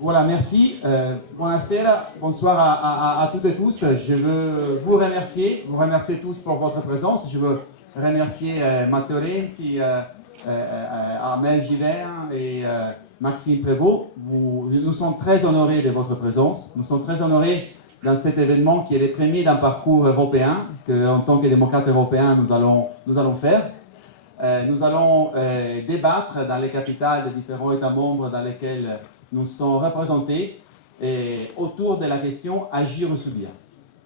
Voilà, merci. Buonasera, bonsoir à toutes et tous. Je veux vous remercier tous pour votre présence. Je veux remercier Matteo Renzi, Armel Givert et Maxime Prévost. Nous sommes très honorés de votre présence. Nous sommes très honorés dans cet événement qui est le premier d'un parcours européen qu'en tant que démocrates européens nous allons faire. Nous allons débattre dans les capitales des différents États membres dans lesquels nous sommes représentés autour de la question agir ou subir.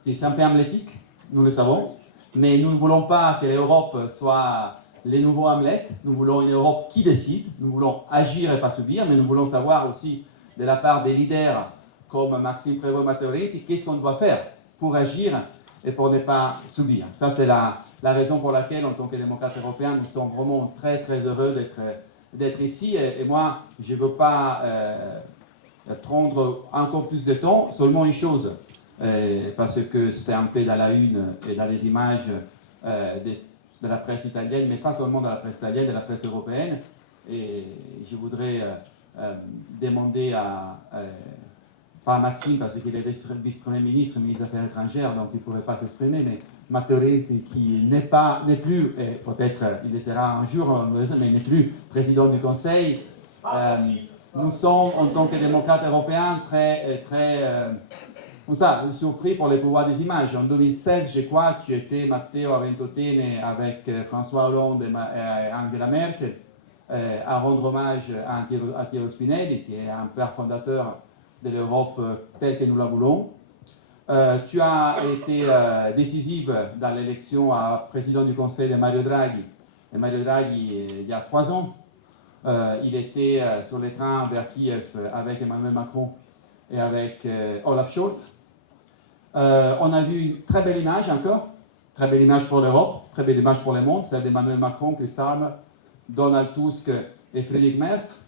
C'est un peu emblématique, nous le savons, mais nous ne voulons pas que l'Europe soit les nouveaux Hamlet. Nous voulons une Europe qui décide. Nous voulons agir et pas subir, mais nous voulons savoir aussi de la part des leaders comme Maxime Prévost et Matteo Renzi qu'est-ce qu'on doit faire pour agir et pour ne pas subir. Ça, c'est la raison pour laquelle, en tant que démocrates européens, nous sommes vraiment très très heureux d'être ici. Et moi, je ne veux pas prendre encore plus de temps, seulement une chose, parce que c'est un peu dans la une et dans les images de la presse italienne, mais pas seulement de la presse italienne, de la presse européenne. Et je voudrais demander pas à Maxime, parce qu'il est vice-premier ministre des Affaires étrangères, donc il ne pourrait pas s'exprimer, mais Matteo Renzi, qui n'est plus, et peut-être il le sera un jour, mais n'est plus président du Conseil. Nous sommes, en tant que démocrates européens, très surpris pour les pouvoirs des images. En 2016, je crois, tu étais, Matteo, à Ventotene avec François Hollande et Angela Merkel, à rendre hommage à Altiero Spinelli, qui est un père fondateur de l'Europe telle que nous la voulons. Tu as été décisive dans l'élection à président du Conseil de Mario Draghi. Et Mario Draghi, il y a 3 ans, il était sur les trains vers Kiev avec Emmanuel Macron et avec Olaf Scholz. On a vu une très belle image encore, très belle image pour l'Europe, très belle image pour le monde, celle d'Emmanuel Macron, Keir Starmer, Donald Tusk et Friedrich Merz.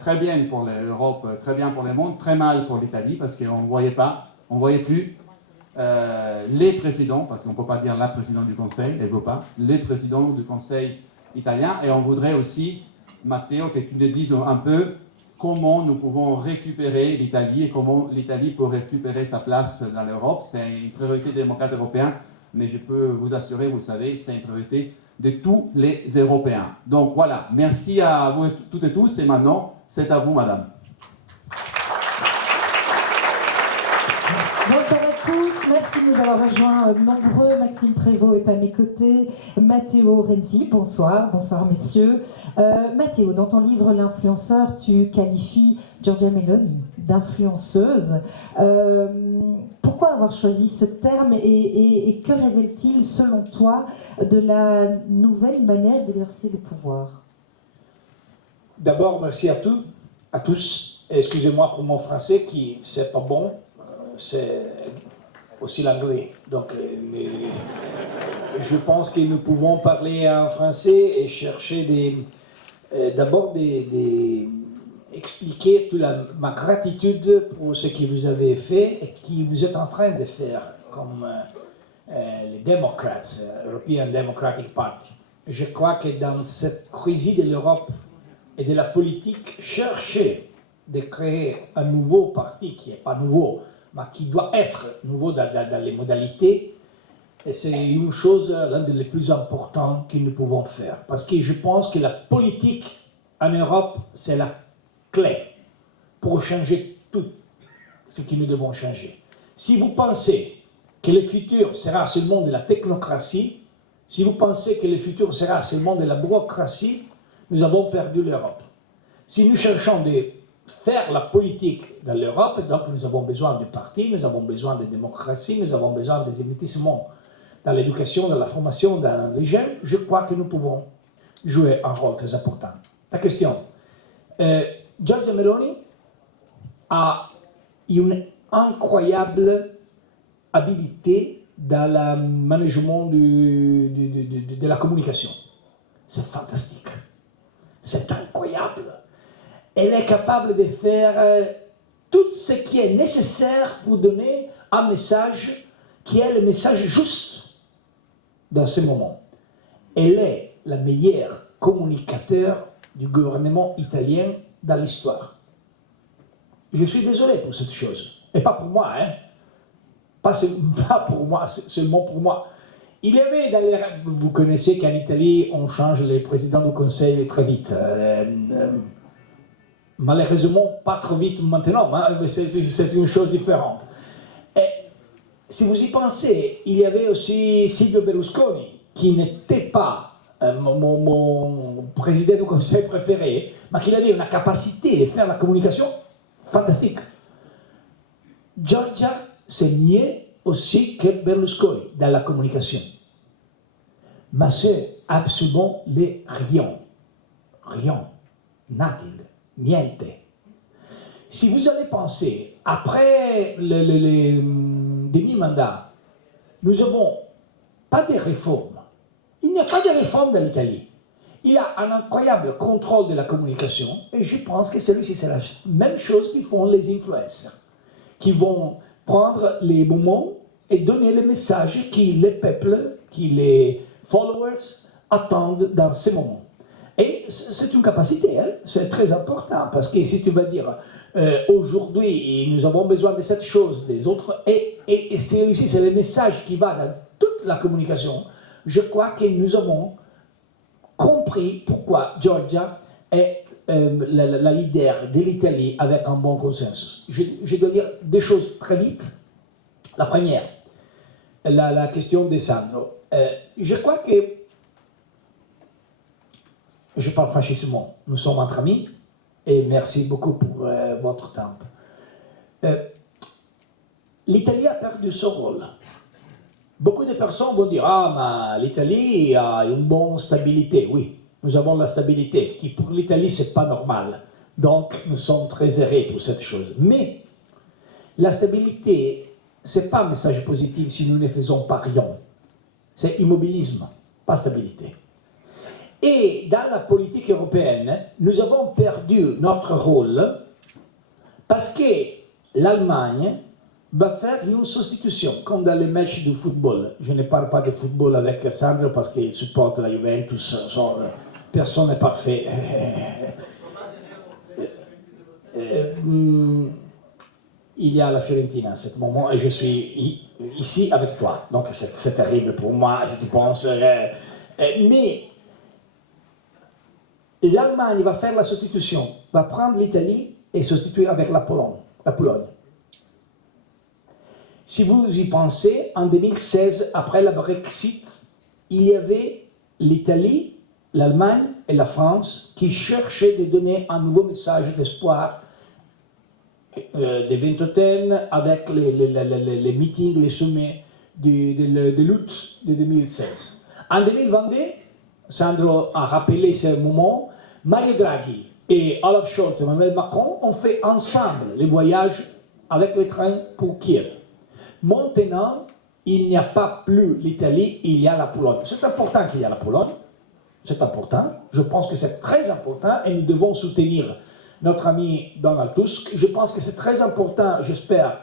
Très bien pour l'Europe, très bien pour le monde, très mal pour l'Italie, parce qu'on ne voyait plus les présidents, parce qu'on ne peut pas dire la présidente du Conseil, elle ne veut pas, les présidents du Conseil italien, et on voudrait aussi, Matteo, que tu nous dises un peu comment nous pouvons récupérer l'Italie et comment l'Italie peut récupérer sa place dans l'Europe. C'est une priorité des démocrates européens, mais je peux vous assurer, vous le savez, c'est une priorité de tous les Européens. Donc voilà, merci à vous toutes et tous, et maintenant, c'est à vous, madame. Bonsoir à tous, merci de nous avoir rejoints nombreux. Maxime Prévost est à mes côtés, Matteo Renzi, bonsoir messieurs. Matteo, dans ton livre L'influenceur, tu qualifies Giorgia Meloni d'influenceuse. Pourquoi avoir choisi ce terme et que révèle-t-il selon toi de la nouvelle manière d'exercer le pouvoir? D'abord, merci à tous. Excusez-moi pour mon français qui c'est pas bon, c'est aussi l'anglais. Donc, mais je pense que nous pouvons parler en français et chercher d'abord expliquer toute ma gratitude pour ce que vous avez fait et que vous êtes en train de faire comme les démocrates, European Democratic Party. Je crois que dans cette crise de l'Europe et de la politique, chercher de créer un nouveau parti qui n'est pas nouveau, mais qui doit être nouveau dans les modalités, et c'est une chose, l'un des plus importants que nous pouvons faire. Parce que je pense que la politique en Europe, c'est la clé pour changer tout ce que nous devons changer. Si vous pensez que le futur sera seulement de la technocratie, si vous pensez que le futur sera seulement de la bureaucratie, nous avons perdu l'Europe. Si nous cherchons de faire la politique dans l'Europe, donc nous avons besoin de partis, nous avons besoin de démocratie, nous avons besoin des investissements dans l'éducation, dans la formation, dans les jeunes, je crois que nous pouvons jouer un rôle très important. Ta question. Giorgia Meloni a une incroyable habilité dans le management de la communication. C'est fantastique. C'est incroyable. Elle est capable de faire tout ce qui est nécessaire pour donner un message qui est le message juste dans ce moment. Elle est la meilleure communicateur du gouvernement italien dans l'histoire. Je suis désolé pour cette chose. Et pas pour moi, hein. Pas pour moi, seulement pour moi. Il y avait vous connaissez qu'en Italie, on change les présidents du conseil très vite. Malheureusement, pas trop vite maintenant, hein, mais c'est une chose différente. Et si vous y pensez, il y avait aussi Silvio Berlusconi, qui n'était pas mon président du conseil préféré, mais qui avait une capacité de faire la communication fantastique. Giorgia, c'est mieux aussi que Berlusconi dans la communication. Mais c'est absolument rien. Rien. Nothing. Niente. Si vous allez penser, après les demi-mandats, nous n'avons pas de réformes. Il n'y a pas de réforme dans l'Italie. Il a un incroyable contrôle de la communication et je pense que celui-ci, c'est la même chose qu'ils font les influencers, qui vont prendre les moments et donner les messages que les peuples, que les followers attendent dans ces moments. Et c'est une capacité, hein? C'est très important, parce que si tu vas dire aujourd'hui, nous avons besoin de cette chose, des autres, et celui-ci, c'est le message qui va dans toute la communication, je crois que nous avons compris pourquoi Giorgia est la leader de l'Italie avec un bon consensus. Je dois dire deux choses très vite. La première, la question de Sandro. Je crois que, je parle franchement, nous sommes entre amis, et merci beaucoup pour votre temps. L'Italie a perdu son rôle. Beaucoup de personnes vont dire « Ah, mais l'Italie a une bonne stabilité. » Oui, nous avons la stabilité, qui pour l'Italie, ce n'est pas normal. Donc, nous sommes très heureux pour cette chose. Mais la stabilité, ce n'est pas un message positif si nous ne faisons pas rien. C'est immobilisme, pas stabilité. Et dans la politique européenne, nous avons perdu notre rôle parce que l'Allemagne va faire une substitution, comme dans les matchs de football. Je ne parle pas de football avec Sandro parce qu'il supporte la Juventus, personne n'est parfait. Il y a la Fiorentina à ce moment et je suis ici avec toi. Donc c'est terrible pour moi, je pense. Mais l'Allemagne va faire la substitution, va prendre l'Italie et substituer avec la Pologne. Si vous y pensez, en 2016, après le Brexit, il y avait l'Italie, l'Allemagne et la France qui cherchaient de donner un nouveau message d'espoir, des vingtaines avec les meetings, les sommets de lutte de 2016. En 2022, Sandro a rappelé ce moment, Mario Draghi et Olaf Scholz et Emmanuel Macron ont fait ensemble les voyages avec les trains pour Kiev. Maintenant, il n'y a pas plus l'Italie, il y a la Pologne. C'est important qu'il y ait la Pologne, c'est important. Je pense que c'est très important et nous devons soutenir notre ami Donald Tusk. Je pense que c'est très important, j'espère,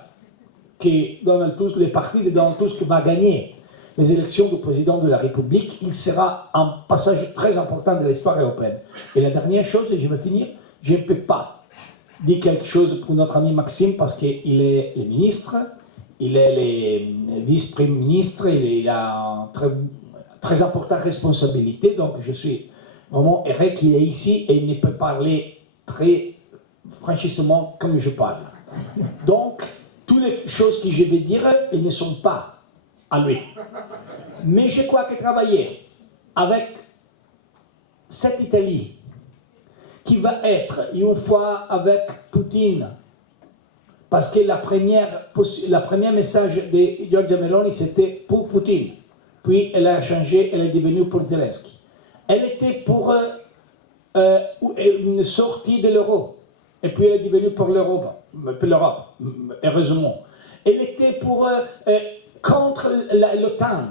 que Donald Tusk, le parti de Donald Tusk va gagner les élections du président de la République. Il sera un passage très important de l'histoire européenne. Et la dernière chose, et je vais finir, je ne peux pas dire quelque chose pour notre ami Maxime parce qu'il est le ministre, il est le vice-premier ministre, il a une très importante responsabilité, donc je suis vraiment heureux qu'il est ici et il ne peut parler très franchement comme je parle. Donc, toutes les choses que je vais dire, elles ne sont pas à lui. Mais je crois que travailler avec cette Italie, qui va être une fois avec Poutine, parce que la première message de Giorgia Meloni, c'était pour Poutine. Puis elle a changé, elle est devenue pour Zelensky. Elle était pour une sortie de l'euro. Et puis elle est devenue pour l'Europe, heureusement. Elle était pour contre l'OTAN.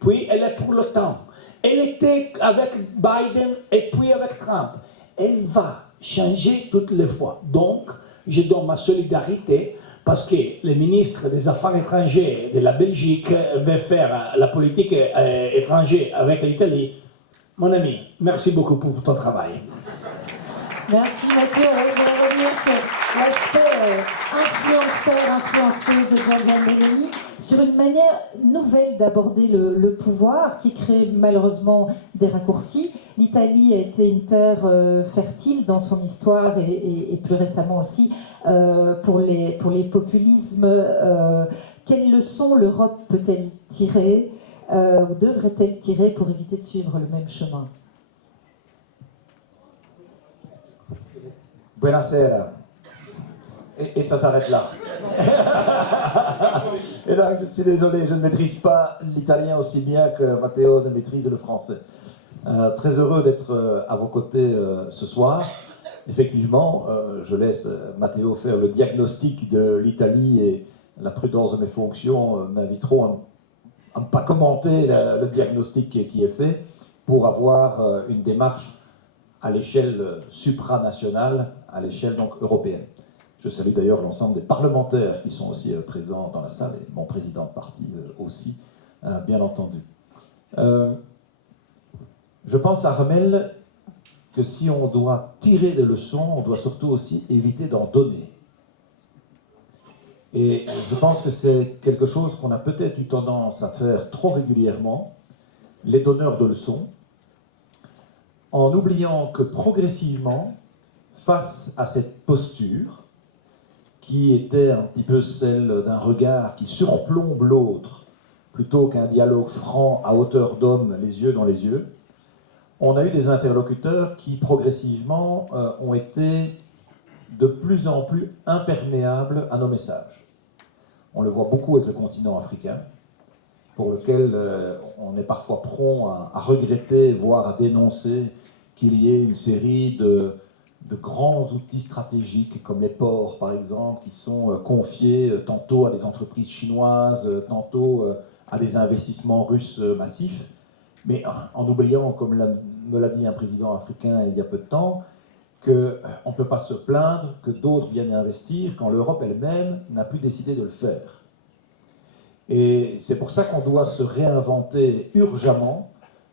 Puis elle est pour l'OTAN. Elle était avec Biden et puis avec Trump. Elle va changer toutes les fois. Donc, je donne ma solidarité parce que le ministre des Affaires étrangères de la Belgique va faire la politique étrangère avec l'Italie. Mon ami, merci beaucoup pour ton travail. Merci Mathieu. On va revenir sur l'aspect influenceuse de Giorgia Meloni, sur une manière nouvelle d'aborder le pouvoir qui crée malheureusement des raccourcis. L'Italie a été une terre fertile dans son histoire et plus récemment aussi pour les populismes. Quelles leçons l'Europe peut-elle tirer ou devrait-elle tirer pour éviter de suivre le même chemin? Buonasera. Et ça s'arrête là. Et donc, je suis désolé, je ne maîtrise pas l'italien aussi bien que Matteo ne maîtrise le français. Très heureux d'être à vos côtés ce soir. Effectivement, je laisse Matteo faire le diagnostic de l'Italie et la prudence de mes fonctions m'inviteront à ne pas commenter le diagnostic qui est fait pour avoir une démarche à l'échelle supranationale, à l'échelle donc européenne. Je salue d'ailleurs l'ensemble des parlementaires qui sont aussi présents dans la salle et mon président de parti aussi, bien entendu. Je pense, Armel, que si on doit tirer des leçons, on doit surtout aussi éviter d'en donner. Et je pense que c'est quelque chose qu'on a peut-être eu tendance à faire trop régulièrement, les donneurs de leçons, en oubliant que progressivement, face à cette posture, qui était un petit peu celle d'un regard qui surplombe l'autre, plutôt qu'un dialogue franc à hauteur d'homme, les yeux dans les yeux, on a eu des interlocuteurs qui progressivement ont été de plus en plus imperméables à nos messages. On le voit beaucoup avec le continent africain, pour lequel on est parfois prompt à regretter, voire à dénoncer qu'il y ait une série de grands outils stratégiques, comme les ports par exemple, qui sont confiés tantôt à des entreprises chinoises, tantôt à des investissements russes massifs, mais en oubliant, comme me l'a dit un président africain il y a peu de temps, qu'on ne peut pas se plaindre que d'autres viennent investir quand l'Europe elle-même n'a plus décidé de le faire. Et c'est pour ça qu'on doit se réinventer urgemment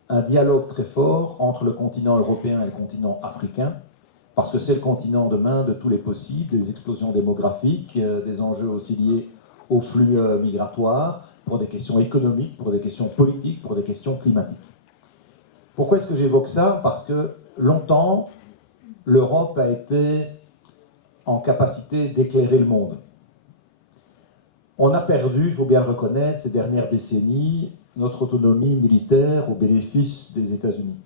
un dialogue très fort entre le continent européen et le continent africain, parce que c'est le continent demain de tous les possibles, des explosions démographiques, des enjeux aussi liés aux flux migratoires, pour des questions économiques, pour des questions politiques, pour des questions climatiques. Pourquoi est-ce que j'évoque ça? Parce que longtemps, l'Europe a été en capacité d'éclairer le monde. On a perdu, il faut bien le reconnaître, ces dernières décennies, notre autonomie militaire au bénéfice des États-Unis.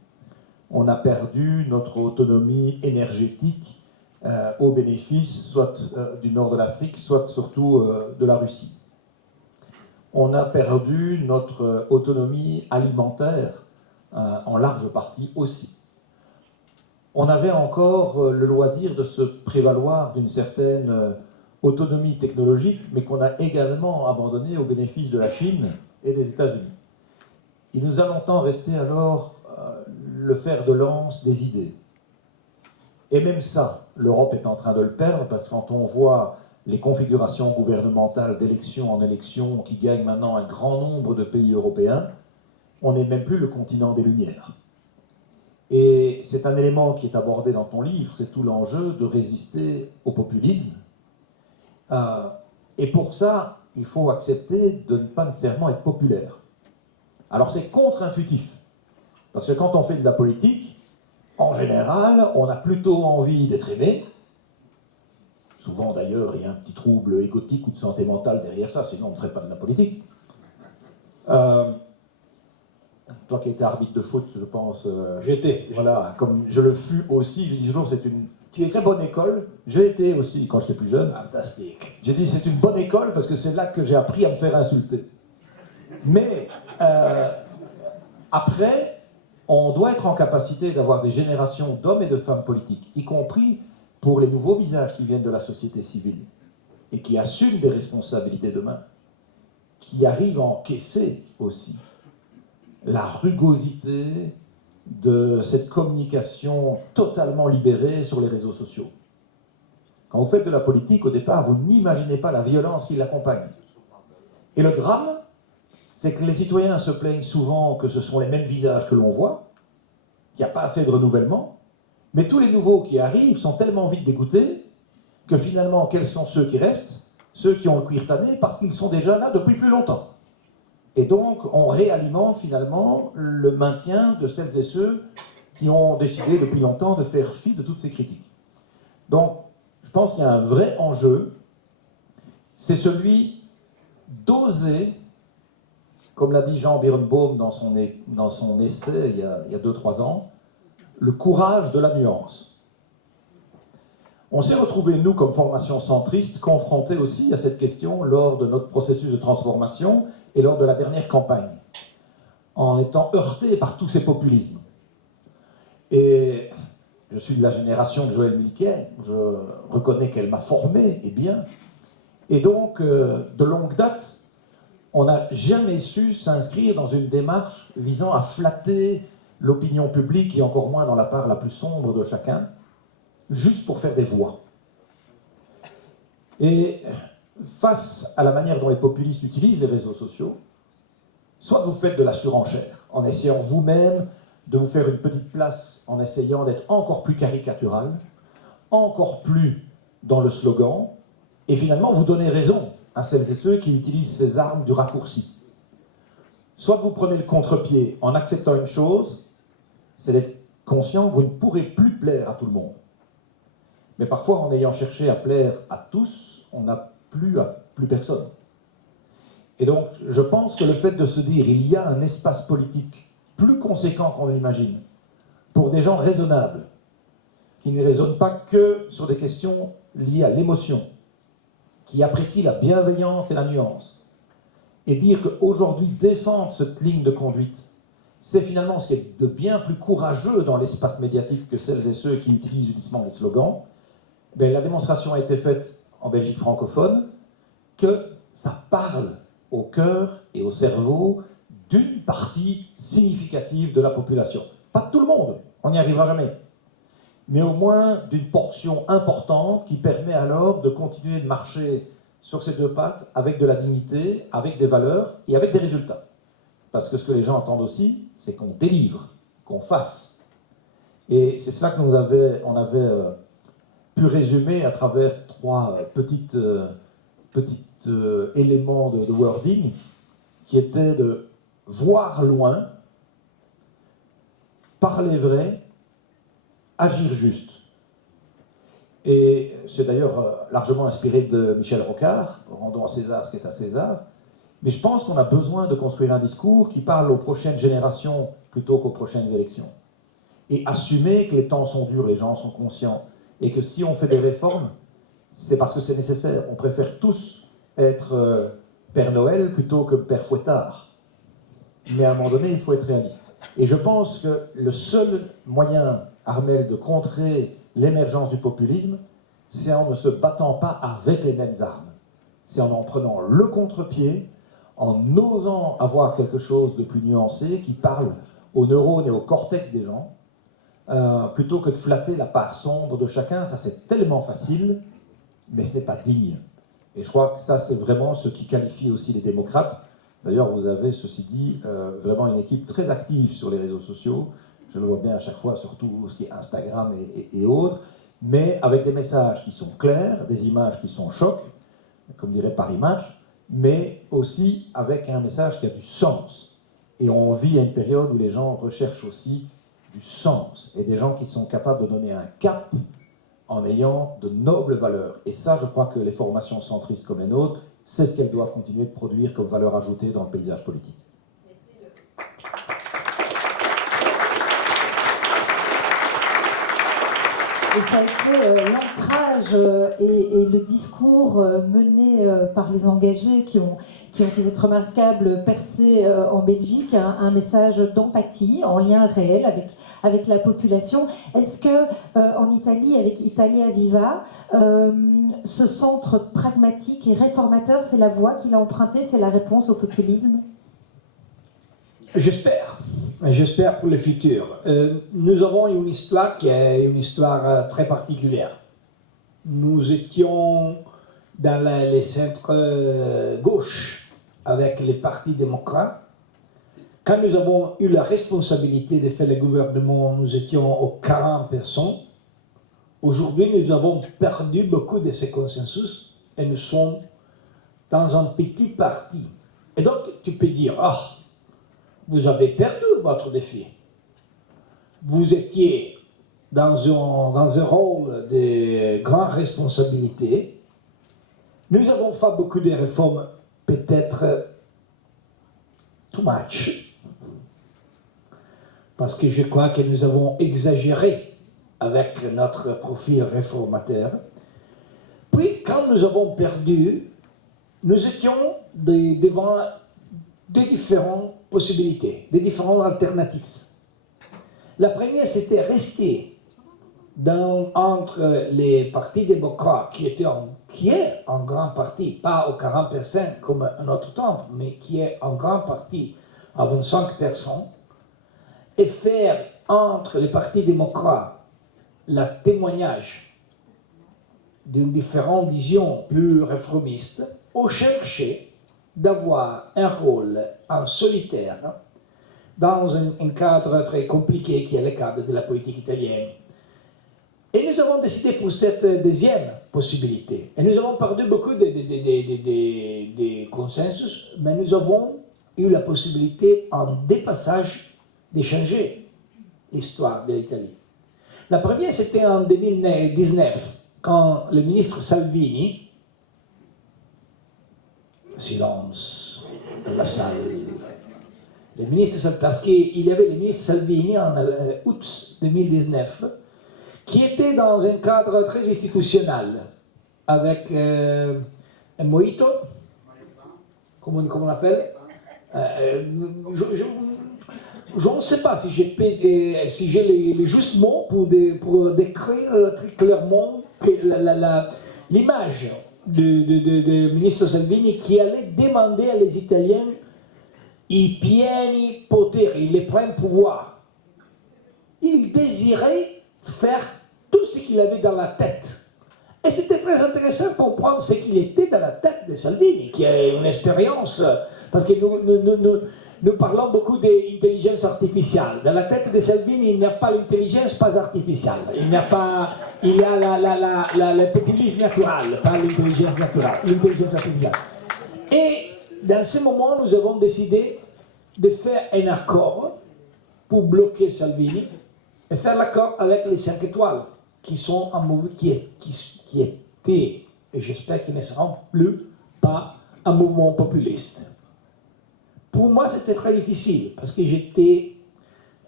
On a perdu notre autonomie énergétique au bénéfice soit du nord de l'Afrique, soit surtout de la Russie. On a perdu notre autonomie alimentaire en large partie aussi. On avait encore le loisir de se prévaloir d'une certaine autonomie technologique, mais qu'on a également abandonnée au bénéfice de la Chine et des États-Unis. Il nous a longtemps resté alors le fer de lance des idées. Et même ça, l'Europe est en train de le perdre, parce que quand on voit les configurations gouvernementales d'élection en élection qui gagnent maintenant un grand nombre de pays européens, on n'est même plus le continent des Lumières. Et c'est un élément qui est abordé dans ton livre, c'est tout l'enjeu de résister au populisme. Et pour ça, il faut accepter de ne pas nécessairement être populaire. Alors c'est contre-intuitif, parce que quand on fait de la politique, en général, on a plutôt envie d'être aimé. Souvent d'ailleurs, il y a un petit trouble égotique ou de santé mentale derrière ça, sinon on ne ferait pas de la politique. Toi qui étais arbitre de foot, je pense... J'étais. Voilà, comme je le fus aussi, je dis toujours, c'est une très bonne école. J'ai été aussi quand j'étais plus jeune. Fantastique. J'ai dit, c'est une bonne école parce que c'est là que j'ai appris à me faire insulter. Mais après, on doit être en capacité d'avoir des générations d'hommes et de femmes politiques, y compris pour les nouveaux visages qui viennent de la société civile et qui assument des responsabilités demain, qui arrivent à encaisser aussi la rugosité de cette communication totalement libérée sur les réseaux sociaux. Quand vous faites de la politique, au départ, vous n'imaginez pas la violence qui l'accompagne. Et le drame, c'est que les citoyens se plaignent souvent que ce sont les mêmes visages que l'on voit, qu'il n'y a pas assez de renouvellement, mais tous les nouveaux qui arrivent sont tellement vite dégoûtés que finalement, quels sont ceux qui restent? Ceux qui ont le cuir tanné parce qu'ils sont déjà là depuis plus longtemps. Et donc, on réalimente finalement le maintien de celles et ceux qui ont décidé depuis longtemps de faire fi de toutes ces critiques. Donc, je pense qu'il y a un vrai enjeu, c'est celui d'oser, comme l'a dit Jean Birnbaum dans son essai il y a 2-3 ans, le courage de la nuance. On s'est retrouvés, nous, comme formation centriste, confrontés aussi à cette question lors de notre processus de transformation et lors de la dernière campagne, en étant heurtés par tous ces populismes. Et je suis de la génération de Joëlle Milquet, je reconnais qu'elle m'a formé, et bien. Et donc, de longue date, on n'a jamais su s'inscrire dans une démarche visant à flatter l'opinion publique, et encore moins dans la part la plus sombre de chacun, juste pour faire des voix. Et face à la manière dont les populistes utilisent les réseaux sociaux, soit vous faites de la surenchère, en essayant vous-même de vous faire une petite place, en essayant d'être encore plus caricatural, encore plus dans le slogan, et finalement vous donnez raison à celles et ceux qui utilisent ces armes du raccourci. Soit vous prenez le contre-pied en acceptant une chose, c'est d'être conscient que vous ne pourrez plus plaire à tout le monde. Mais parfois, en ayant cherché à plaire à tous, on n'a plus à plus personne. Et donc, je pense que le fait de se dire il y a un espace politique plus conséquent qu'on l'imagine, pour des gens raisonnables, qui ne raisonnent pas que sur des questions liées à l'émotion, qui apprécient la bienveillance et la nuance, et dire qu'aujourd'hui, défendre cette ligne de conduite, c'est finalement ce qui est de bien plus courageux dans l'espace médiatique que celles et ceux qui utilisent uniquement les slogans. Ben, la démonstration a été faite en Belgique francophone que ça parle au cœur et au cerveau d'une partie significative de la population. Pas de tout le monde, on n'y arrivera jamais, mais au moins d'une portion importante qui permet alors de continuer de marcher sur ses deux pattes avec de la dignité, avec des valeurs et avec des résultats. Parce que ce que les gens attendent aussi, c'est qu'on délivre, qu'on fasse. Et c'est cela que on avait pu résumer à travers 3 petits éléments de wording, qui étaient de voir loin, parler vrai, agir juste. Et c'est d'ailleurs largement inspiré de Michel Rocard, rendons à César ce qui est à César. Mais je pense qu'on a besoin de construire un discours qui parle aux prochaines générations plutôt qu'aux prochaines élections. Et assumer que les temps sont durs, les gens sont conscients, et que si on fait des réformes, c'est parce que c'est nécessaire. On préfère tous être Père Noël plutôt que Père Fouettard. Mais à un moment donné, il faut être réaliste. Et je pense que le seul moyen, Armel, de contrer l'émergence du populisme, c'est en ne se battant pas avec les mêmes armes. C'est en prenant le contre-pied, en osant avoir quelque chose de plus nuancé qui parle aux neurones et au cortex des gens, plutôt que de flatter la part sombre de chacun. Ça, c'est tellement facile, mais ce n'est pas digne. Et je crois que ça, c'est vraiment ce qui qualifie aussi les démocrates. D'ailleurs, vous avez, ceci dit, vraiment une équipe très active sur les réseaux sociaux. Je le vois bien à chaque fois, surtout ce qui est Instagram et autres, mais avec des messages qui sont clairs, des images qui sont chocs, comme dirait Paris Match, mais aussi avec un message qui a du sens. Et on vit à une période où les gens recherchent aussi du sens, et des gens qui sont capables de donner un cap en ayant de nobles valeurs. Et ça, je crois que les formations centristes comme les nôtres, c'est ce qu'elles doivent continuer de produire comme valeur ajoutée dans le paysage politique. Et ça a été l'ancrage et le discours mené par les engagés qui ont fait cette remarquable percée en Belgique, un message d'empathie en lien réel avec la population. Est-ce que en Italie, avec Italia Viva, ce centre pragmatique et réformateur, c'est la voie qu'il a empruntée, c'est la réponse au populisme? J'espère pour le futur. Nous avons une histoire qui est une histoire très particulière. Nous étions dans les centres gauche avec les partis démocrates. Quand nous avons eu la responsabilité de faire le gouvernement, nous étions aux 40%. Aujourd'hui, nous avons perdu beaucoup de ces consensus et nous sommes dans un petit parti. Et donc, tu peux dire, ah, vous avez perdu votre défi. Vous étiez dans un rôle de grande responsabilité. Nous avons fait beaucoup de réformes, peut-être too much, parce que je crois que nous avons exagéré avec notre profil réformateur. Puis, quand nous avons perdu, nous étions devant de différentes possibilités, de différentes alternatives. La première, c'était rester entre les partis démocrates, qui est en grande partie, pas au 40% comme un autre temps, mais qui est en grande partie à 25%, et faire entre les partis démocrates le témoignage d'une différente vision plus réformiste, ou chercher d'avoir un rôle en solitaire dans un cadre très compliqué qui est le cadre de la politique italienne. Et nous avons décidé pour cette deuxième possibilité. Et nous avons perdu beaucoup de consensus, mais nous avons eu la possibilité en dépassage de changer l'histoire de l'Italie. La première, c'était en 2019, quand le ministre Salvini, silence dans la salle, le ministre, parce qu'il y avait le ministre Salvini en août 2019, qui était dans un cadre très institutionnel, avec un mojito, comment on l'appelle, je ne sais pas si j'ai les justes mots pour décrire très clairement l'image du ministre Salvini qui allait demander à les Italiens i pieni poteri, les pleins pouvoirs. Il désirait faire tout ce qu'il avait dans la tête. Et c'était très intéressant de comprendre ce qu'il était dans la tête de Salvini, qui a une expérience, parce que nous parlons beaucoup d'intelligence artificielle. Dans la tête de Salvini, il n'y a pas l'intelligence, pas artificielle. Il y a l'intelligence naturelle, pas l'intelligence naturelle, l'intelligence artificielle. Et dans ce moment, nous avons décidé de faire un accord pour bloquer Salvini et faire l'accord avec les 5 étoiles qui sont un mouvement qui était, et j'espère qu'ils ne seront plus, pas un mouvement populiste. Pour moi, c'était très difficile parce que j'étais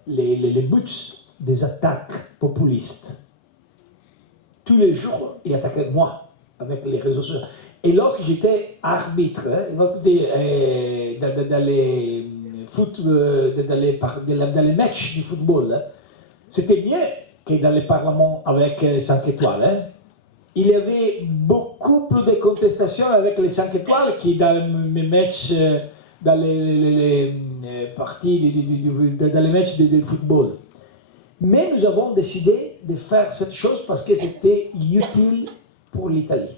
les buts des attaques populistes. Tous les jours, ils attaquaient moi avec les réseaux sociaux. Et lorsque j'étais arbitre, lorsque j'étais dans les matchs du football, c'était mieux que dans les parlements avec 5 étoiles. Il y avait beaucoup plus de contestations avec les 5 étoiles que dans mes matchs, dans les parties, dans les matchs de football. Mais nous avons décidé de faire cette chose parce que c'était utile pour l'Italie.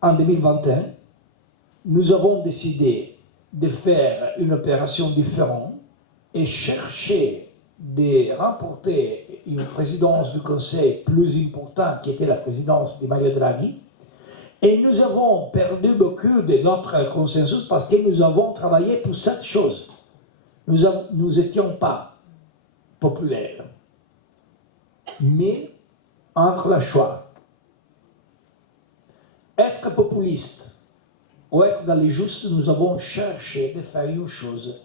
En 2021, nous avons décidé de faire une opération différente et chercher de remporter une présidence du Conseil plus importante qui était la présidence de Mario Draghi. Et nous avons perdu beaucoup de notre consensus parce que nous avons travaillé pour cette chose. Nous n'étions pas populaires. Mais entre le choix, être populiste ou être dans les justes, nous avons cherché de faire une chose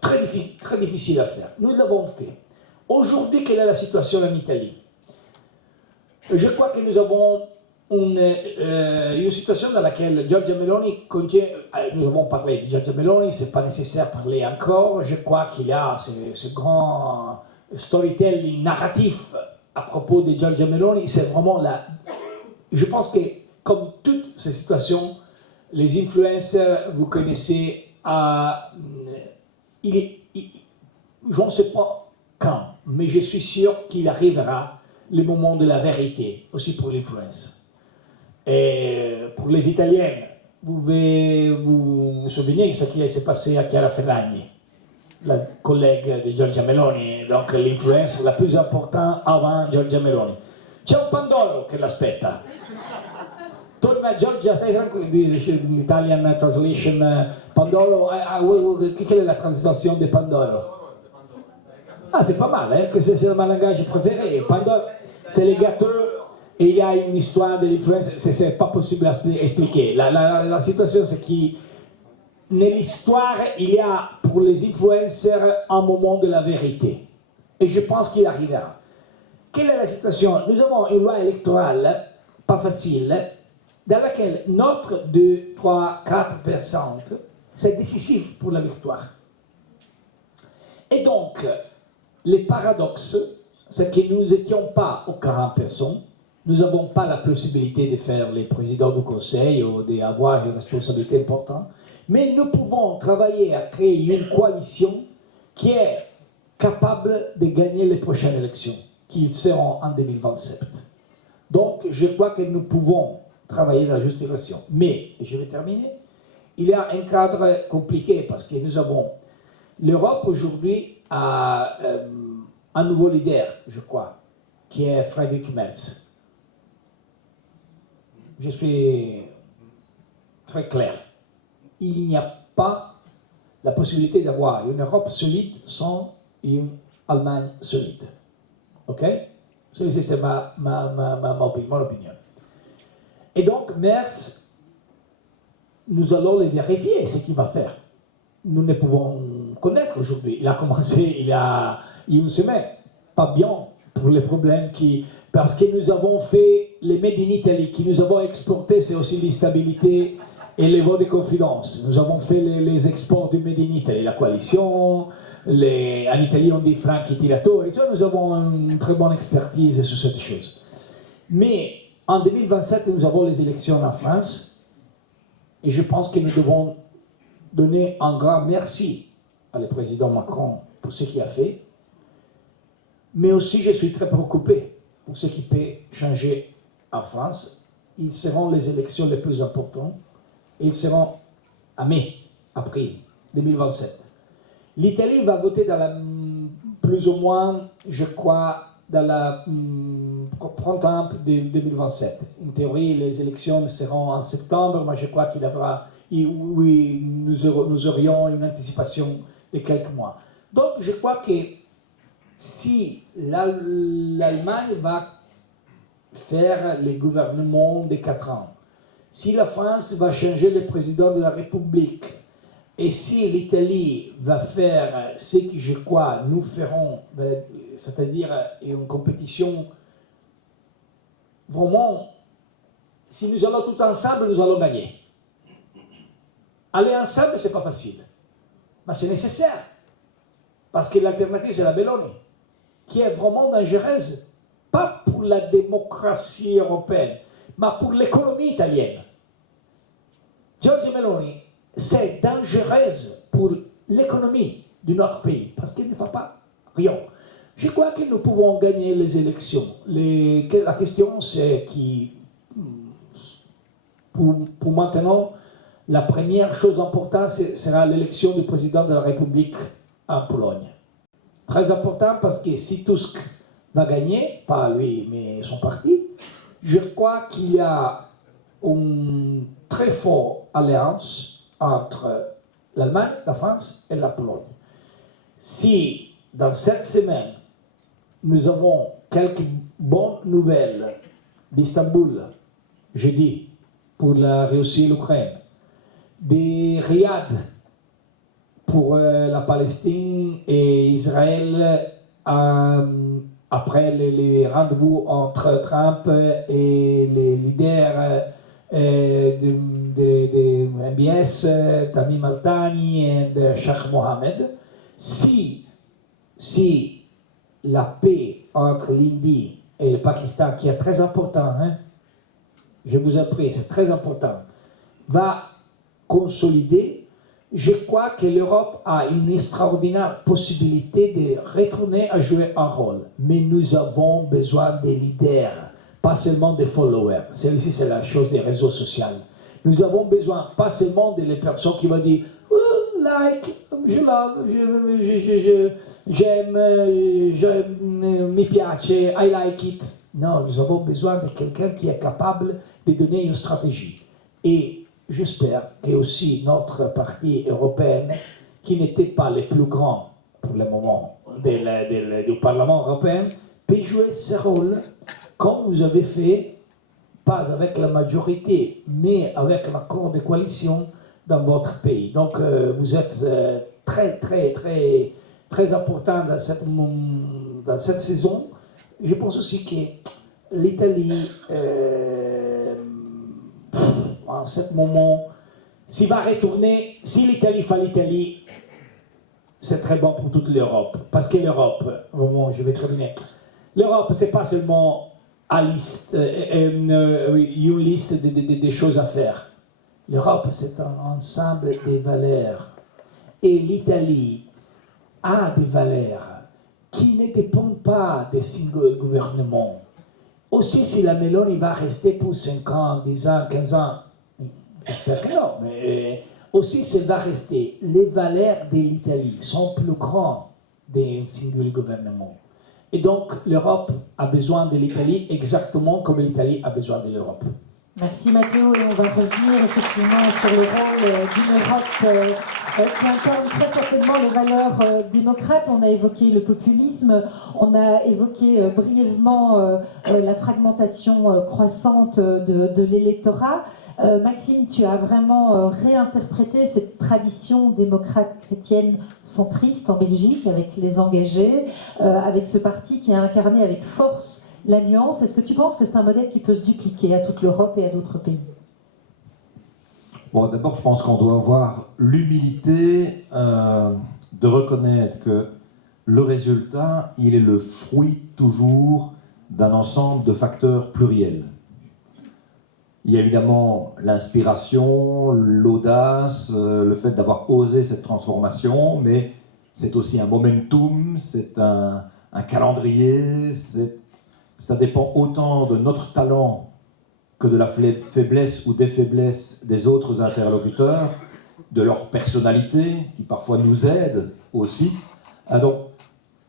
très difficile à faire. Nous l'avons fait. Aujourd'hui, quelle est la situation en Italie? Je crois que nous avons une situation dans laquelle Giorgia Meloni continue. Nous avons parlé de Giorgia Meloni, ce n'est pas nécessaire de parler encore. Je crois qu'il y a ce grand storytelling narratif à propos de Giorgia Meloni. C'est vraiment là. Je pense que, comme toutes ces situations, les influenceurs, vous connaissez, je ne sais pas quand, mais je suis sûr qu'il arrivera le moment de la vérité, aussi pour l'influence. Et pour les Italiens, vous vous souvenez de ce qui s'est passé à Chiara Ferragni. la collègue de Giorgia Meloni, donc l'influence la plus importante avant Giorgia Meloni. C'è un Pandoro che l'aspetta. Torna Giorgia, stai tranquillo, l'Italian translation, Pandoro, quelle est la translation de Pandoro? Ah, c'est pas mal, hein, que c'est mon langage préféré. Pandoro, c'est les gâteaux, et il y a une histoire de l'influence, c'est pas possible à expliquer. La situation, c'est que dans l'histoire, il y a pour les influenceurs un moment de la vérité. Et je pense qu'il arrivera. Quelle est la situation? Nous avons une loi électorale, pas facile, dans laquelle notre 2, 3, 4%, c'est décisif pour la victoire. Et donc, le paradoxe, c'est que nous n'étions pas aux 40%, nous n'avons pas la possibilité de faire les présidents du conseil ou d'avoir une responsabilité importante, mais nous pouvons travailler à créer une coalition qui est capable de gagner les prochaines élections, qui seront en 2027. Donc, je crois que nous pouvons travailler dans la juste direction. Mais, et je vais terminer, il y a un cadre compliqué parce que nous avons... L'Europe aujourd'hui a un nouveau leader, je crois, qui est Friedrich Merz. Je suis très clair. Il n'y a pas la possibilité d'avoir une Europe solide sans une Allemagne solide. Ok? Ceci, c'est mon opinion. Et donc, Merz, nous allons le vérifier, ce qu'il va faire. Nous ne pouvons connaître aujourd'hui. Il a commencé il y a une semaine. Pas bien pour les problèmes qui... Parce que nous avons fait les Made in Italy, qui nous avons exporté, c'est aussi l'instabilité et les votes de confidence. Nous avons fait les exports du Made in Italy, la coalition, en Italie on dit franchi tiratori, nous avons une très bonne expertise sur cette chose. Mais en 2027, nous avons les élections en France, et je pense que nous devons donner un grand merci à le président Macron pour ce qu'il a fait, mais aussi je suis très préoccupé pour ce qui peut changer en France. Ils seront les élections les plus importantes, et ils seront à mai, avril 2027. L'Italie va voter dans la, plus ou moins, je crois, dans la printemps de 2027. En théorie, les élections seront en septembre, mais je crois qu'il y aura, oui, nous aurions une anticipation de quelques mois. Donc, je crois que si l'Allemagne va faire le gouvernement de 4 ans, si la France va changer le président de la République, et si l'Italie va faire ce que je crois nous ferons, c'est-à-dire une compétition, vraiment, si nous allons tous ensemble, nous allons gagner. Aller ensemble, ce n'est pas facile, mais c'est nécessaire, parce que l'alternative, c'est la Meloni, qui est vraiment dangereuse, pas pour la démocratie européenne, mais pour l'économie italienne. Giorgia Meloni, c'est dangereuse pour l'économie de notre pays, parce qu'elle ne fait pas rien. Je crois que nous pouvons gagner les élections. La question, c'est qui, pour maintenant, la première chose importante sera l'élection du président de la République en Pologne. Très important parce que si Tusk va gagner, pas lui, mais son parti, je crois qu'il y a une très forte alliance entre l'Allemagne, la France et la Pologne. Si, dans cette semaine, nous avons quelques bonnes nouvelles d'Istanbul, jeudi, pour la Russie et l'Ukraine, de Riyad pour la Palestine et Israël après les rendez-vous entre Trump et les leaders de MBS, Tamim Al-Thani et Sheikh Mohammed. Si la paix entre l'Indie et le Pakistan, qui est très important, hein, je vous en prie, c'est très important, va consolider, je crois que l'Europe a une extraordinaire possibilité de retourner à jouer un rôle. Mais nous avons besoin des leaders, pas seulement des followers. Celle-ci, c'est la chose des réseaux sociaux. Nous avons besoin pas seulement des personnes qui vont dire oh, like, je l'aime, j'aime, mi piace, I like it. Non, nous avons besoin de quelqu'un qui est capable de donner une stratégie. Et j'espère que aussi notre parti européen, qui n'était pas le plus grand pour le moment du Parlement européen, peut jouer ce rôle comme vous avez fait, pas avec la majorité, mais avec l'accord de coalition dans votre pays. Donc vous êtes très, très, très, très important dans cette saison. Je pense aussi que l'Italie, en ce moment, s'il va retourner, si l'Italie fait l'Italie, c'est très bon pour toute l'Europe. Parce que l'Europe, au moment où je vais terminer, l'Europe, c'est pas seulement une liste de choses à faire. L'Europe, c'est un ensemble de valeurs. Et l'Italie a des valeurs qui ne dépendent pas des singles gouvernements. Aussi, si la Meloni va rester pour 5 ans, 10 ans, 15 ans, j'espère que non, mais aussi, ça va rester. Les valeurs de l'Italie sont plus grandes des single gouvernements. Et donc, l'Europe a besoin de l'Italie exactement comme l'Italie a besoin de l'Europe. Merci Matteo, et on va revenir effectivement sur le rôle d'une Europe qui incarne très certainement les valeurs démocrates. On a évoqué le populisme, on a évoqué brièvement la fragmentation croissante de l'électorat. Maxime, tu as vraiment réinterprété cette tradition démocrate chrétienne centriste en Belgique avec les engagés, avec ce parti qui a incarné avec force la nuance. Est-ce que tu penses que c'est un modèle qui peut se dupliquer à toute l'Europe et à d'autres pays? Bon, d'abord, je pense qu'on doit avoir l'humilité de reconnaître que le résultat, il est le fruit toujours d'un ensemble de facteurs pluriels. Il y a évidemment l'inspiration, l'audace, le fait d'avoir osé cette transformation, mais c'est aussi un momentum, c'est un calendrier, ça dépend autant de notre talent que de la faiblesse ou des faiblesses des autres interlocuteurs, de leur personnalité, qui parfois nous aide aussi. Donc,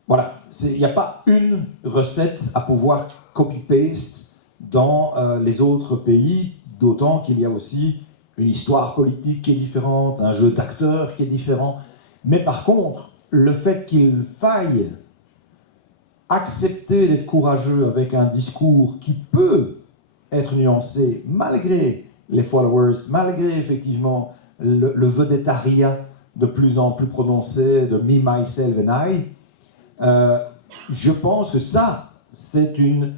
voilà, il n'y a pas une recette à pouvoir copy-paste dans les autres pays, d'autant qu'il y a aussi une histoire politique qui est différente, un jeu d'acteurs qui est différent. Mais par contre, le fait qu'il faille accepter d'être courageux avec un discours qui peut être nuancé, malgré les followers, malgré effectivement le vedettariat de plus en plus prononcé de me, myself and I, je pense que ça, c'est une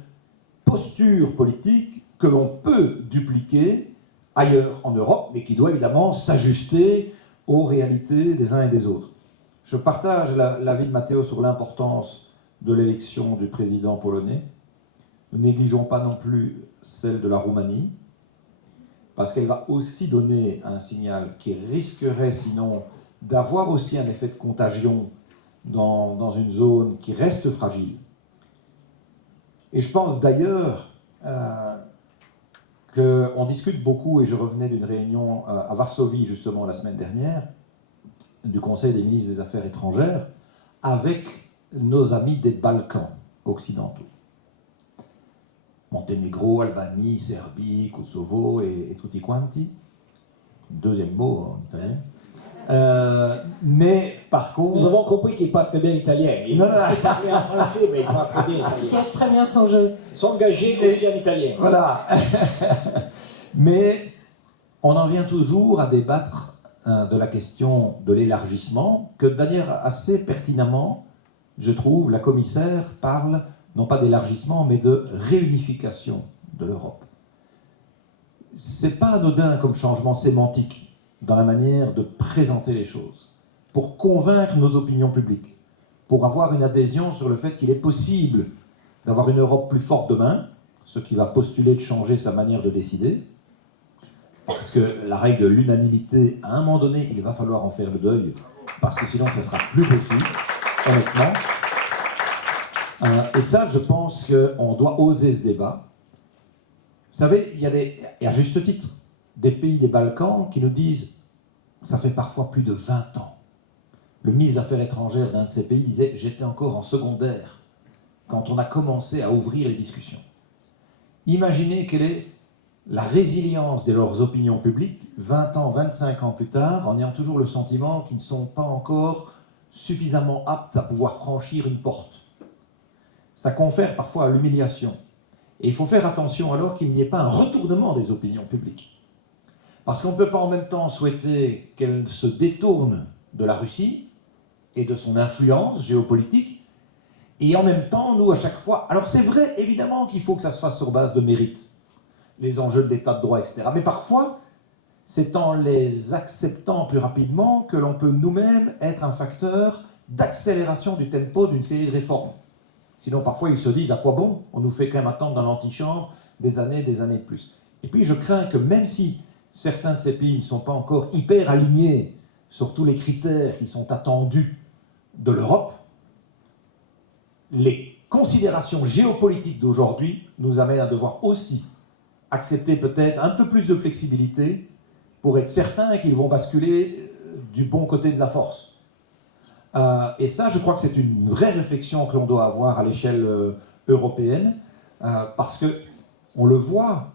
posture politique que l'on peut dupliquer ailleurs en Europe, mais qui doit évidemment s'ajuster aux réalités des uns et des autres. Je partage l'avis de Matteo sur l'importance de l'élection du président polonais. Ne négligeons pas non plus celle de la Roumanie, parce qu'elle va aussi donner un signal qui risquerait sinon d'avoir aussi un effet de contagion dans une zone qui reste fragile. Et je pense d'ailleurs qu'on discute beaucoup, et je revenais d'une réunion à Varsovie justement la semaine dernière, du Conseil des ministres des Affaires étrangères, avec nos amis des Balkans occidentaux. Monténégro, Albanie, Serbie, Kosovo et tutti quanti. Deuxième mot en italien. Mais par contre... Nous avons compris qu'il parle très bien italien. Il parlait en français, mais il parle très bien italien. Il cache très bien son jeu. S'engager aussi en italien. Voilà. Mais on en vient toujours à débattre de la question de l'élargissement, que d'ailleurs assez pertinemment, je trouve, la commissaire parle non pas d'élargissement, mais de réunification de l'Europe. C'est pas anodin comme changement sémantique dans la manière de présenter les choses, pour convaincre nos opinions publiques, pour avoir une adhésion sur le fait qu'il est possible d'avoir une Europe plus forte demain, ce qui va postuler de changer sa manière de décider, parce que la règle de l'unanimité, à un moment donné, il va falloir en faire le deuil, parce que sinon ça sera plus possible, honnêtement. Et ça, je pense qu'on doit oser ce débat. Vous savez, il y a et à juste titre, des pays des Balkans qui nous disent, ça fait parfois plus de 20 ans le ministre des Affaires étrangères d'un de ces pays disait « J'étais encore en secondaire quand on a commencé à ouvrir les discussions ». Imaginez quelle est la résilience de leurs opinions publiques 20 ans, 25 ans plus tard, en ayant toujours le sentiment qu'ils ne sont pas encore suffisamment aptes à pouvoir franchir une porte. Ça confère parfois à l'humiliation. Et il faut faire attention alors qu'il n'y ait pas un retournement des opinions publiques. Parce qu'on ne peut pas en même temps souhaiter qu'elles se détournent de la Russie et de son influence géopolitique, et en même temps, nous, à chaque fois... Alors c'est vrai, évidemment, qu'il faut que ça se fasse sur base de mérite, les enjeux de l'état de droit, etc. Mais parfois, c'est en les acceptant plus rapidement que l'on peut nous-mêmes être un facteur d'accélération du tempo d'une série de réformes. Sinon, parfois, ils se disent, à quoi bon? On nous fait quand même attendre dans l'antichambre des années de plus. Et puis, je crains que même si certains de ces pays ne sont pas encore hyper alignés sur tous les critères qui sont attendus de l'Europe, les considérations géopolitiques d'aujourd'hui nous amènent à devoir aussi accepter peut-être un peu plus de flexibilité pour être certains qu'ils vont basculer du bon côté de la force. Et ça, je crois que c'est une vraie réflexion que l'on doit avoir à l'échelle européenne, parce que on le voit,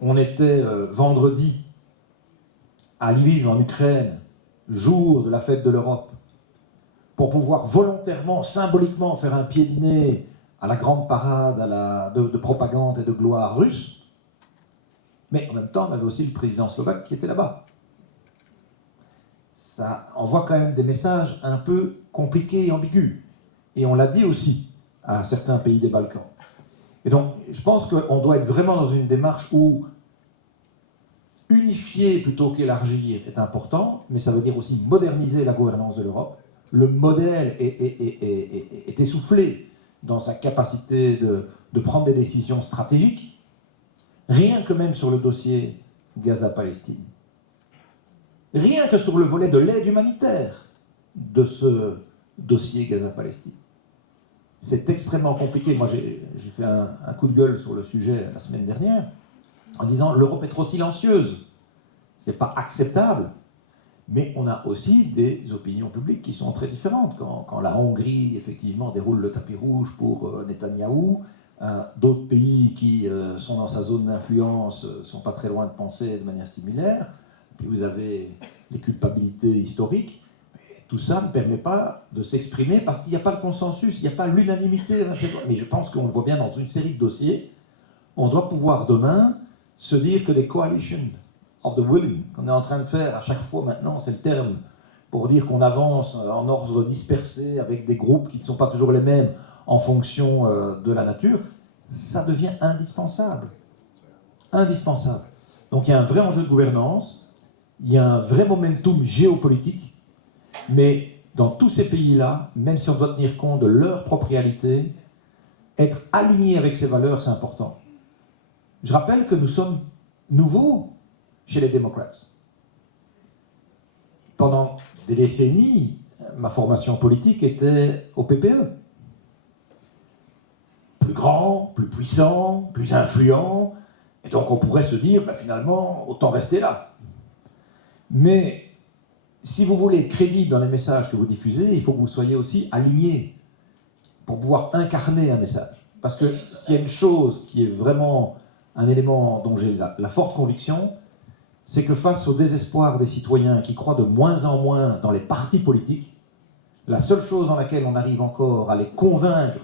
on était vendredi à Lviv en Ukraine, jour de la fête de l'Europe, pour pouvoir volontairement, symboliquement faire un pied de nez à la grande parade de propagande et de gloire russe. Mais en même temps, on avait aussi le président slovaque qui était là-bas. Ça envoie quand même des messages un peu compliqués et ambigus. Et on l'a dit aussi à certains pays des Balkans. Et donc, je pense qu'on doit être vraiment dans une démarche où unifier plutôt qu'élargir est important, mais ça veut dire aussi moderniser la gouvernance de l'Europe. Le modèle est essoufflé dans sa capacité de prendre des décisions stratégiques, rien que même sur le dossier Gaza-Palestine. Rien que sur le volet de l'aide humanitaire de ce dossier Gaza-Palestine. C'est extrêmement compliqué. Moi, j'ai fait un coup de gueule sur le sujet la semaine dernière, en disant l'Europe est trop silencieuse. C'est pas acceptable. Mais on a aussi des opinions publiques qui sont très différentes. Quand la Hongrie, effectivement, déroule le tapis rouge pour Netanyahou, d'autres pays qui sont dans sa zone d'influence ne sont pas très loin de penser de manière similaire. Puis vous avez les culpabilités historiques. Tout ça ne permet pas de s'exprimer parce qu'il n'y a pas le consensus, il n'y a pas l'unanimité. Mais je pense qu'on le voit bien dans une série de dossiers. On doit pouvoir demain se dire que des coalitions of the willing, qu'on est en train de faire à chaque fois maintenant, c'est le terme, pour dire qu'on avance en ordre dispersé avec des groupes qui ne sont pas toujours les mêmes en fonction de la nature, ça devient indispensable. Indispensable. Donc il y a un vrai enjeu de gouvernance, il y a un vrai momentum géopolitique, mais dans tous ces pays-là, même si on doit tenir compte de leur propre réalité, être aligné avec ces valeurs, c'est important. Je rappelle que nous sommes nouveaux chez les démocrates. Pendant des décennies, ma formation politique était au PPE. Plus grand, plus puissant, plus influent, et donc on pourrait se dire, finalement, autant rester là. Mais si vous voulez être crédible dans les messages que vous diffusez, il faut que vous soyez aussi aligné pour pouvoir incarner un message. Parce que s'il y a une chose qui est vraiment un élément dont j'ai la forte conviction, c'est que face au désespoir des citoyens qui croient de moins en moins dans les partis politiques, la seule chose dans laquelle on arrive encore à les convaincre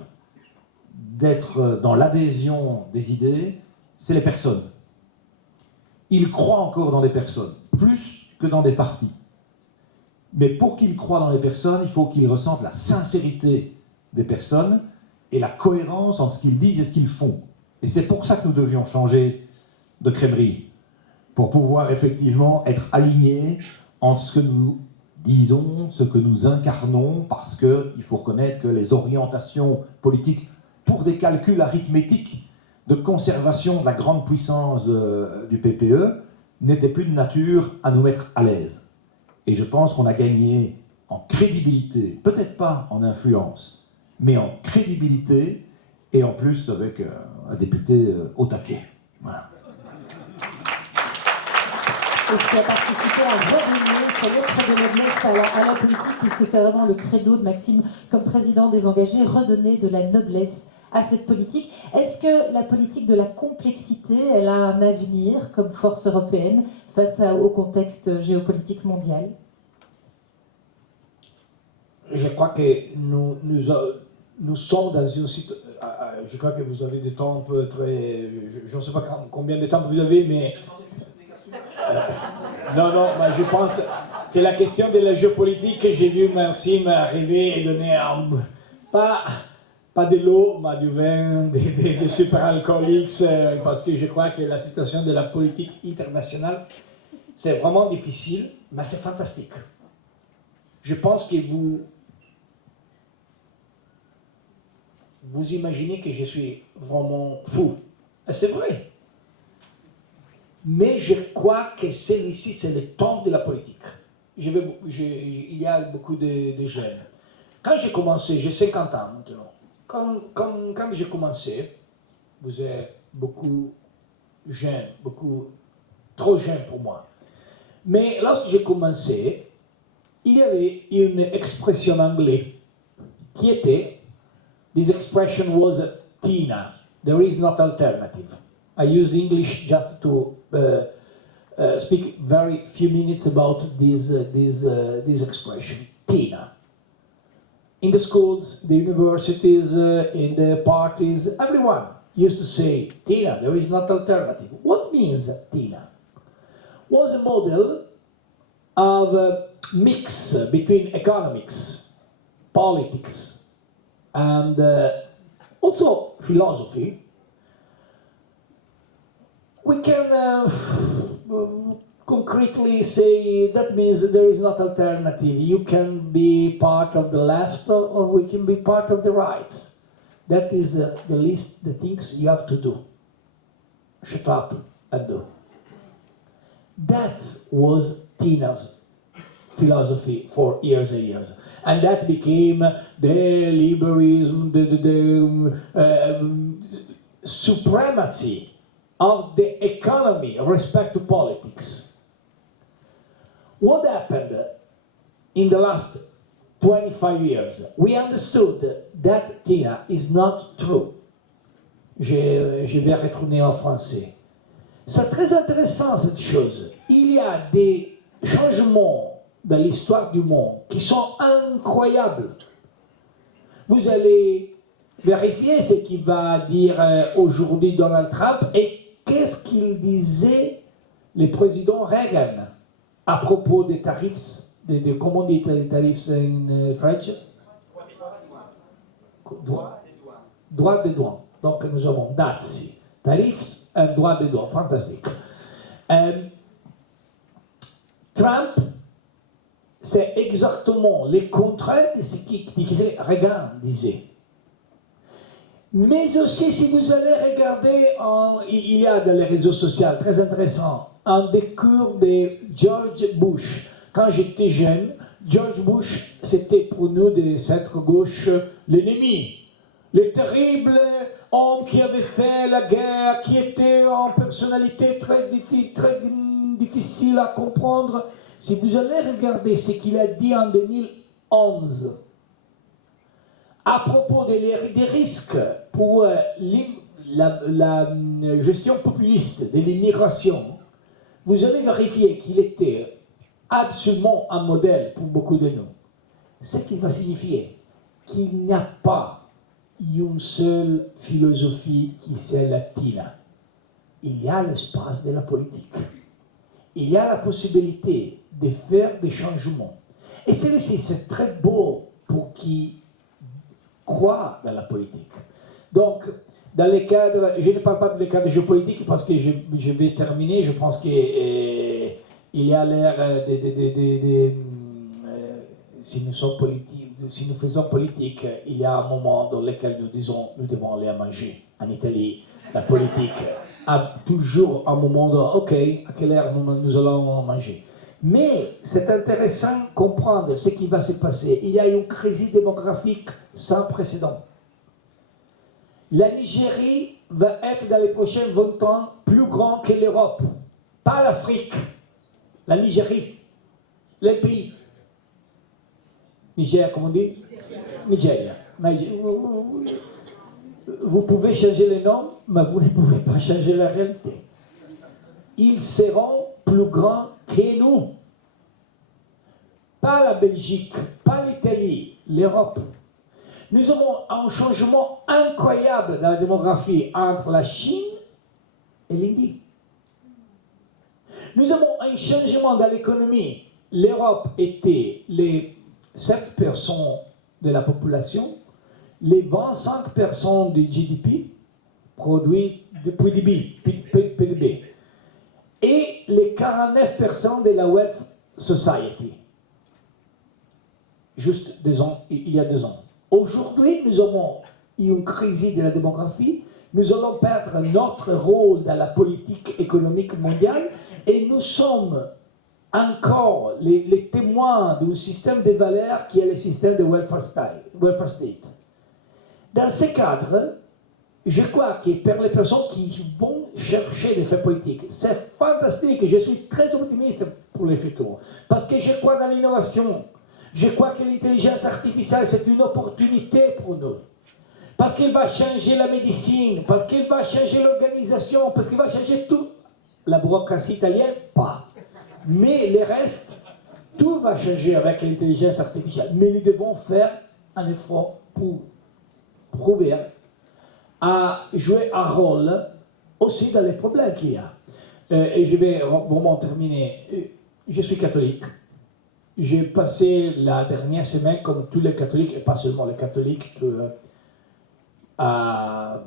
d'être dans l'adhésion des idées, c'est les personnes. Ils croient encore dans des personnes, plus que dans des partis. Mais pour qu'ils croient dans les personnes, il faut qu'ils ressentent la sincérité des personnes et la cohérence entre ce qu'ils disent et ce qu'ils font. Et c'est pour ça que nous devions changer de crèmerie, pour pouvoir effectivement être alignés entre ce que nous disons, ce que nous incarnons, parce qu'il faut reconnaître que les orientations politiques, pour des calculs arithmétiques de conservation de la grande puissance du PPE, n'étaient plus de nature à nous mettre à l'aise. Et je pense qu'on a gagné en crédibilité, peut-être pas en influence, mais en crédibilité, et en plus avec un député au taquet. Voilà. et qui a participé à redonner sa lettre de noblesse à la politique, puisque c'est vraiment le credo de Maxime comme président des engagés, redonner de la noblesse à cette politique. Est-ce que la politique de la complexité, elle a un avenir comme force européenne face au contexte géopolitique mondial? Je crois que nous sommes dans une situation. Je crois que vous avez des temps un peu très. Je ne sais pas combien de temps vous avez, mais. Non, je pense que la question de la géopolitique, j'ai vu Maxime arriver et donner pas de l'eau, mais du vin, des super-alcooliques, parce que je crois que la situation de la politique internationale, c'est vraiment difficile, mais c'est fantastique. Je pense que vous imaginez que je suis vraiment fou. Et c'est vrai. Mais je crois que celui-ci, c'est le temps de la politique. Il y a beaucoup de jeunes. Quand j'ai commencé, j'ai 50 ans maintenant. Quand j'ai commencé, vous êtes beaucoup jeunes, trop jeunes pour moi. Mais lorsque j'ai commencé, il y avait une expression anglaise qui était, this expression was Tina, there is not alternative. I use English just to speak very few minutes about this expression, Tina. In the schools, the universities, in the parties, everyone used to say, Tina, there is not alternative. What means Tina? Was a model of a mix between economics, politics, and also philosophy. We can concretely say that means there is not alternative. You can be part of the left or we can be part of the right. That is the list, the things you have to do. Shut up and do. That was Tina's philosophy for years and years. And that became the liberalism, the supremacy of the economy with respect to politics. What happened in the last 25 years? We understood that Tina is not true. Je vais retourner en français. C'est très intéressant cette chose. Il y a des changements dans l'histoire du monde qui sont incroyables. Vous allez vérifier ce qu'il va dire aujourd'hui Donald Trump et qu'est-ce qu'il disait le président Reagan à propos des tarifs, comment on dit les tarifs en French? Droit de douane. Donc nous avons dazi, tarifs et droit de douane. Fantastique. Trump, c'est exactement le contraire de ce que Reagan disait. Mais aussi, si vous allez regarder, il y a dans les réseaux sociaux, très intéressant, un des cours de George Bush. Quand j'étais jeune, George Bush, c'était pour nous de centre-gauche l'ennemi. Le terrible homme qui avait fait la guerre, qui était en personnalité très difficile à comprendre. Si vous allez regarder ce qu'il a dit en 2011, à propos des risques pour la gestion populiste de l'immigration, vous allez vérifier qu'il était absolument un modèle pour beaucoup de nous. Ce qui va signifier qu'il n'y a pas une seule philosophie qui c'est la Tina. Il y a l'espace de la politique. Il y a la possibilité de faire des changements. Et celui-ci, c'est très beau pour qui croit dans la politique. Donc, dans les cadres, je ne parle pas des cadres géopolitiques parce que je vais terminer, je pense qu'il y a l'air si nous sommes politiques, si nous faisons politique, il y a un moment dans lequel nous disons nous devons aller à manger. En Italie, la politique a toujours un moment de ok, à quelle heure nous allons manger. Mais c'est intéressant de comprendre ce qui va se passer. Il y a une crise démographique sans précédent. La Nigérie va être dans les prochains 20 ans plus grand que l'Europe, pas l'Afrique. la Nigérie, les pays. Niger, comme on dit? Nigeria. Vous pouvez changer les noms, mais vous ne pouvez pas changer la réalité. Ils seront plus grands que nous. Pas la Belgique, pas l'Italie, l'Europe. Nous avons un changement incroyable dans la démographie entre la Chine et l'Indie. Nous avons un changement dans l'économie. L'Europe était les 7% de la population, les 25% du GDP, produit de PDB, et les 49% de la Wealth Society. Juste il y a 2 ans. Aujourd'hui, nous avons une crise de la démographie, nous allons perdre notre rôle dans la politique économique mondiale et nous sommes encore les témoins d'un système de valeurs qui est le système de welfare state. Dans ce cadre, je crois que pour les personnes qui vont chercher des faits politiques, c'est fantastique et je suis très optimiste pour les futurs. Parce que je crois dans l'innovation. Je crois que l'intelligence artificielle, c'est une opportunité pour nous. Parce qu'il va changer la médecine, parce qu'il va changer l'organisation, parce qu'il va changer tout. La bureaucratie italienne, pas. Mais le reste, tout va changer avec l'intelligence artificielle. Mais nous devons faire un effort pour prouver à jouer un rôle aussi dans les problèmes qu'il y a. Et je vais vraiment terminer. Je suis catholique. J'ai passé la dernière semaine, comme tous les catholiques, et pas seulement les catholiques, à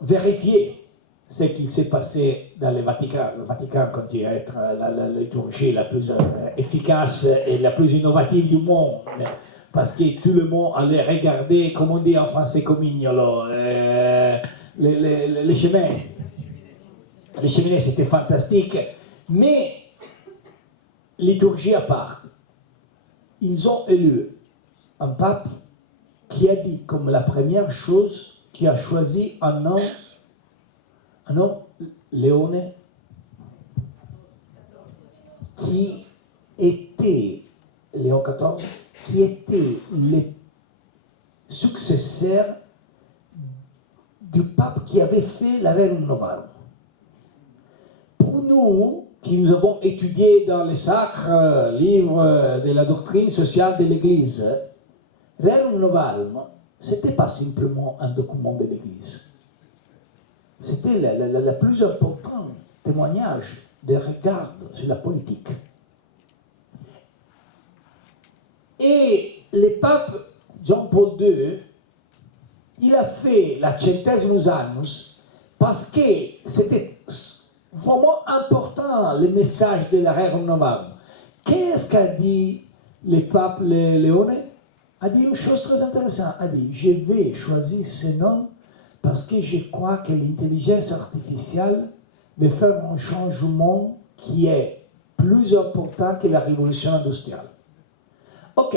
vérifier ce qui s'est passé dans le Vatican. Le Vatican continue à être la liturgie la plus efficace et la plus innovative du monde. Parce que tout le monde allait regarder, comme on dit en français, comignolo, les chemins. Les cheminées, c'était fantastique. Mais, liturgie à part, ils ont élu un pape qui a dit comme la première chose, qui a choisi un homme, Léone, qui était, Léon XIV, qui était le successeur du pape qui avait fait la Rerum Novarum. Pour nous, qui nous avons étudié dans les sacres livres de la doctrine sociale de l'Église, Rerum Novarum, ce n'était pas simplement un document de l'Église. C'était le plus important témoignage de regard sur la politique. Et le pape Jean-Paul II, il a fait la Centesimus Annus parce que c'était vraiment important le message de la Rerum Novarum. Qu'est-ce qu'a dit le pape Léone? A dit une chose très intéressante. A dit, je vais choisir ce nom parce que je crois que l'intelligence artificielle va faire un changement qui est plus important que la révolution industrielle. Ok.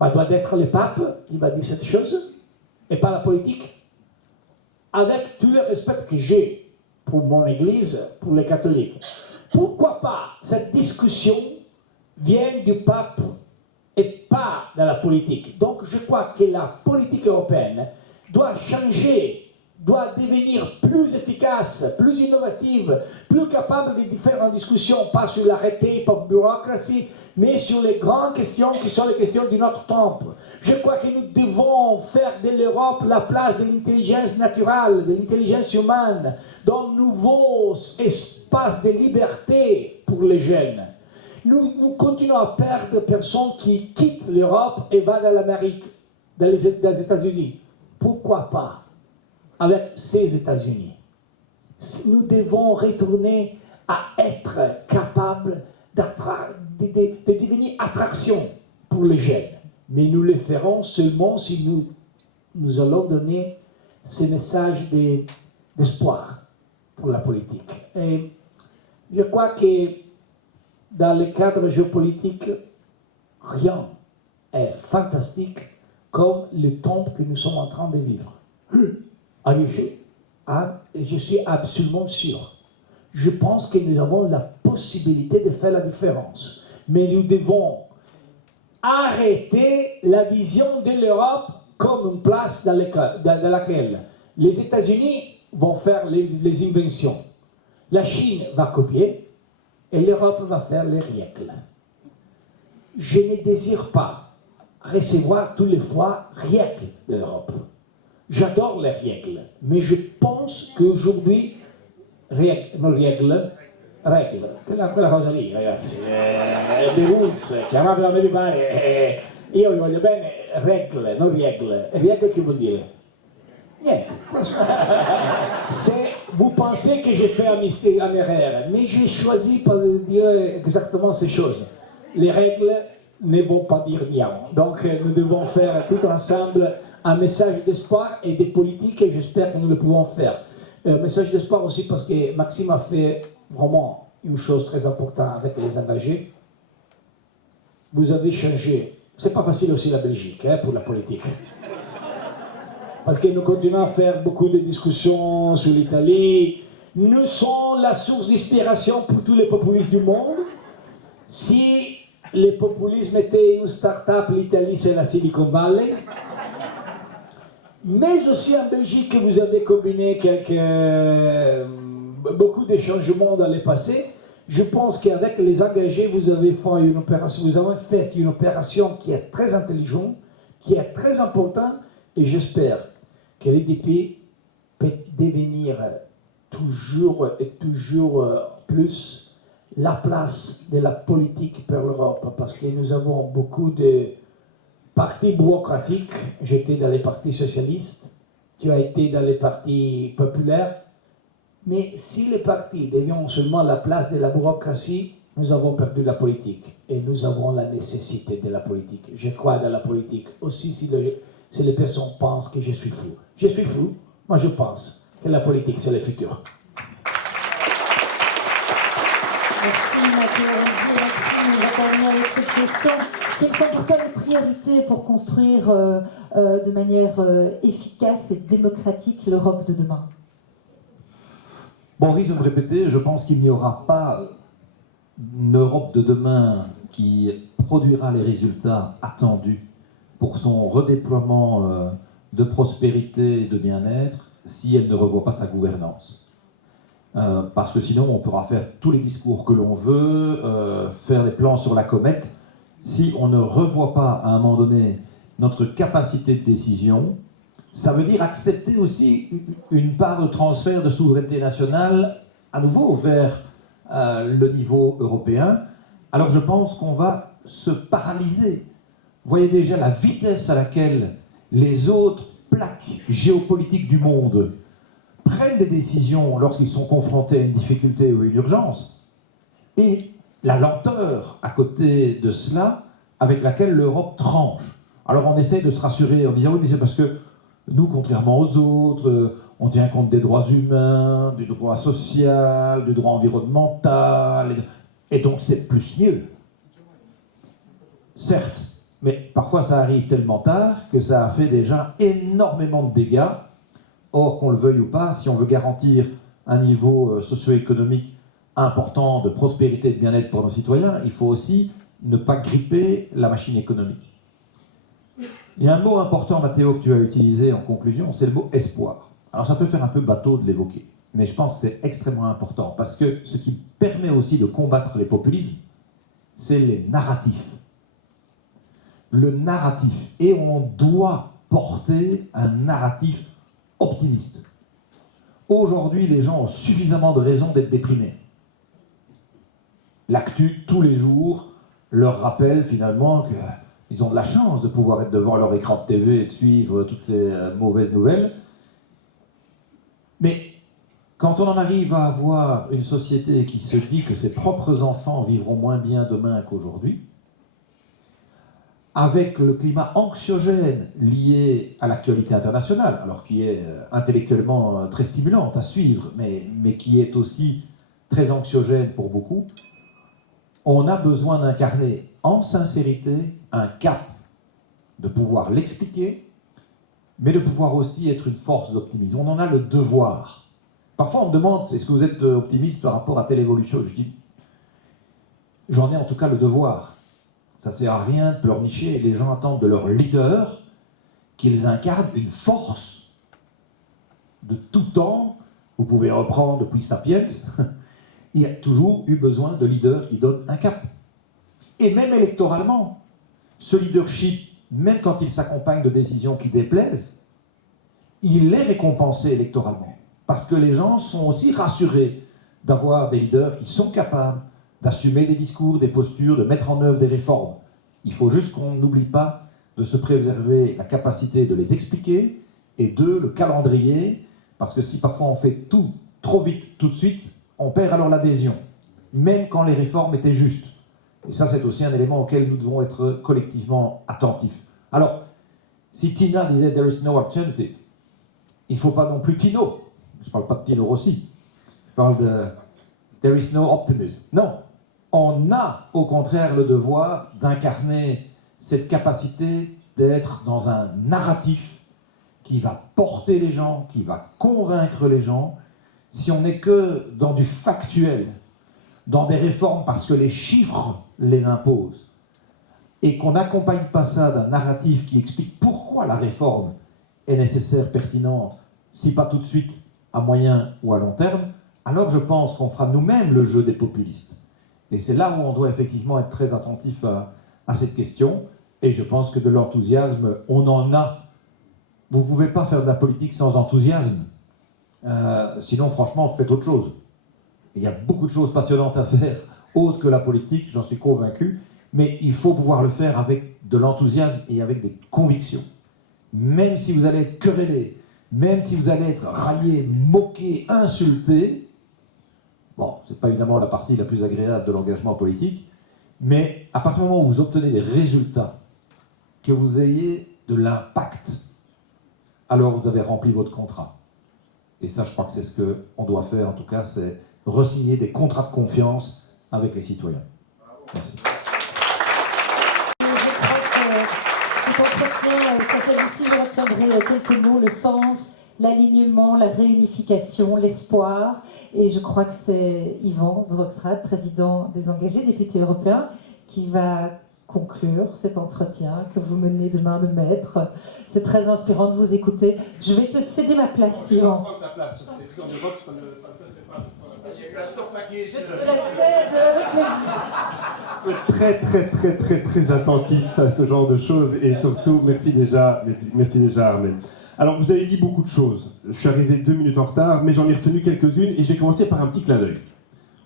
Ça doit être le pape qui va dire cette chose et pas la politique. Avec tout le respect que j'ai pour mon Église, pour les catholiques. Pourquoi pas cette discussion vient du pape et pas de la politique. Donc je crois que la politique européenne doit changer, doit devenir plus efficace, plus innovative, plus capable de faire une discussion, pas sur l'arrêté, pas de bureaucratie, mais sur les grandes questions qui sont les questions de notre temps. Je crois que nous devons faire de l'Europe la place de l'intelligence naturelle, de l'intelligence humaine, d'un nouveau espace de liberté pour les jeunes. Nous continuons à perdre des personnes qui quittent l'Europe et vont dans l'Amérique, dans les États-Unis. Pourquoi pas avec ces États-Unis? Nous devons retourner à être capables de devenir attraction pour les jeunes. Mais nous le ferons seulement si nous allons donner ce message d'espoir pour la politique. Et je crois que dans le cadre géopolitique, rien est fantastique comme le temps que nous sommes en train de vivre. Je suis absolument sûr je pense que nous avons la possibilité de faire la différence. Mais nous devons arrêter la vision de l'Europe comme une place dans laquelle les États-Unis vont faire les inventions, la Chine va copier et l'Europe va faire les règles. Je ne désire pas recevoir tous les fois règles de l'Europe. J'adore les règles, mais je pense qu'aujourd'hui, règles, quella cosa lì, ragazzi, the rules, chiamatela come vi pare, io vi voglio bene, règles, non règles. Règles che vuol dire? Niente. Vous pensez que j'ai fait un erreur, mais j'ai choisi pour dire exactement ces choses. Les règles ne vont pas dire rien. Donc nous devons faire tout ensemble un message d'espoir et de politique, et j'espère que nous le pouvons faire. Message d'espoir aussi parce que Maxime a fait vraiment une chose très importante avec les engagés. Vous avez changé. C'est pas facile aussi la Belgique pour la politique. Parce que nous continuons à faire beaucoup de discussions sur l'Italie. Nous sommes la source d'inspiration pour tous les populistes du monde. Si le populisme était une start-up, l'Italie c'est la Silicon Valley. Mais aussi en Belgique, vous avez combiné beaucoup de changements dans le passé. Je pense qu'avec les engagés, vous avez fait une opération qui est très intelligente, qui est très importante, et j'espère que l'IDP peut devenir toujours et toujours plus la place de la politique pour l'Europe, parce que nous avons beaucoup de partis bureaucratiques. J'étais dans les partis socialistes, tu as été dans les partis populaires, mais si les partis deviennent seulement la place de la bureaucratie, nous avons perdu la politique, et nous avons la nécessité de la politique. Je crois dans la politique, aussi si les personnes pensent que je suis fou. Je suis fou, moi je pense que la politique c'est le futur. Merci Matteo Renzi. Maxime, on va terminer avec cette question. Quelles sont pour toi les priorités pour construire de manière efficace et démocratique l'Europe de demain? Bon, risque de me répéter, je pense qu'il n'y aura pas une Europe de demain qui produira les résultats attendus pour son redéploiement de prospérité et de bien-être si elle ne revoit pas sa gouvernance. Parce que sinon, on pourra faire tous les discours que l'on veut, faire des plans sur la comète. Si on ne revoit pas à un moment donné notre capacité de décision, ça veut dire accepter aussi une part de transfert de souveraineté nationale à nouveau vers le niveau européen. Alors je pense qu'on va se paralyser. Vous voyez déjà la vitesse à laquelle les autres plaques géopolitiques du monde prennent des décisions lorsqu'ils sont confrontés à une difficulté ou à une urgence, et la lenteur à côté de cela avec laquelle l'Europe tranche. Alors on essaie de se rassurer en disant oui, mais c'est parce que nous, contrairement aux autres, on tient compte des droits humains, du droit social, du droit environnemental, et donc c'est plus mieux. Certes, mais parfois ça arrive tellement tard que ça a fait déjà énormément de dégâts. Or, qu'on le veuille ou pas, si on veut garantir un niveau socio-économique important de prospérité et de bien-être pour nos citoyens, il faut aussi ne pas gripper la machine économique. Il y a un mot important, Matteo, que tu as utilisé en conclusion, c'est le mot espoir. Alors ça peut faire un peu bateau de l'évoquer, mais je pense que c'est extrêmement important, parce que ce qui permet aussi de combattre les populismes, c'est les narratifs. Le narratif. Et on doit porter un narratif optimiste. Aujourd'hui, les gens ont suffisamment de raisons d'être déprimés. L'actu, tous les jours, leur rappelle finalement qu'ils ont de la chance de pouvoir être devant leur écran de TV et de suivre toutes ces mauvaises nouvelles. Mais quand on en arrive à avoir une société qui se dit que ses propres enfants vivront moins bien demain qu'aujourd'hui, avec le climat anxiogène lié à l'actualité internationale, alors qui est intellectuellement très stimulante à suivre, mais qui est aussi très anxiogène pour beaucoup, on a besoin d'incarner en sincérité un cap, de pouvoir l'expliquer, mais de pouvoir aussi être une force d'optimisme. On en a le devoir. Parfois, on me demande, est-ce que vous êtes optimiste par rapport à telle évolution? Je dis, j'en ai en tout cas le devoir. Ça ne sert à rien de pleurnicher. Les gens attendent de leurs leaders qu'ils incarnent une force de tout temps. Vous pouvez reprendre depuis Sapiens. Il y a toujours eu besoin de leaders qui donnent un cap. Et même électoralement, ce leadership, même quand il s'accompagne de décisions qui déplaisent, il est récompensé électoralement. Parce que les gens sont aussi rassurés d'avoir des leaders qui sont capables d'assumer des discours, des postures, de mettre en œuvre des réformes. Il faut juste qu'on n'oublie pas de se préserver la capacité de les expliquer et le calendrier, parce que si parfois on fait tout trop vite, tout de suite, on perd alors l'adhésion, même quand les réformes étaient justes. Et ça, c'est aussi un élément auquel nous devons être collectivement attentifs. Alors, si Tina disait « there is no alternative », il ne faut pas non plus Tino. Je ne parle pas de Tino Rossi. Je parle de « there is no optimism ». Non, on a au contraire le devoir d'incarner cette capacité d'être dans un narratif qui va porter les gens, qui va convaincre les gens. Si on n'est que dans du factuel, dans des réformes parce que les chiffres les imposent, et qu'on n'accompagne pas ça d'un narratif qui explique pourquoi la réforme est nécessaire, pertinente, si pas tout de suite, à moyen ou à long terme, alors je pense qu'on fera nous-mêmes le jeu des populistes. Et c'est là où on doit effectivement être très attentif à cette question, et je pense que de l'enthousiasme, on en a. Vous ne pouvez pas faire de la politique sans enthousiasme. Sinon, franchement, faites autre chose. Il y a beaucoup de choses passionnantes à faire, autres que la politique, j'en suis convaincu, mais il faut pouvoir le faire avec de l'enthousiasme et avec des convictions. Même si vous allez être querellé, même si vous allez être raillé, moqué, insulté, bon, c'est pas évidemment la partie la plus agréable de l'engagement politique, mais à partir du moment où vous obtenez des résultats, que vous ayez de l'impact, alors vous avez rempli votre contrat. Et ça, je crois que c'est ce qu'on doit faire, en tout cas, c'est re-signer des contrats de confiance avec les citoyens. Merci. Cet entretien, Sacha Guitry, je retiendrai quelques mots, le sens, l'alignement, la réunification, l'espoir. Et je crois que c'est Yvan Verhofstadt, président des Engagés, député européen, qui va conclure cet entretien que vous menez de main de maître. C'est très inspirant de vous écouter. Je vais te céder ma place, Yvan. Je la cède avec plaisir. Très attentif à ce genre de choses, et surtout merci déjà Armel. Alors vous avez dit beaucoup de choses, je suis arrivé 2 minutes en retard, mais j'en ai retenu quelques-unes et j'ai commencé par un petit clin d'œil.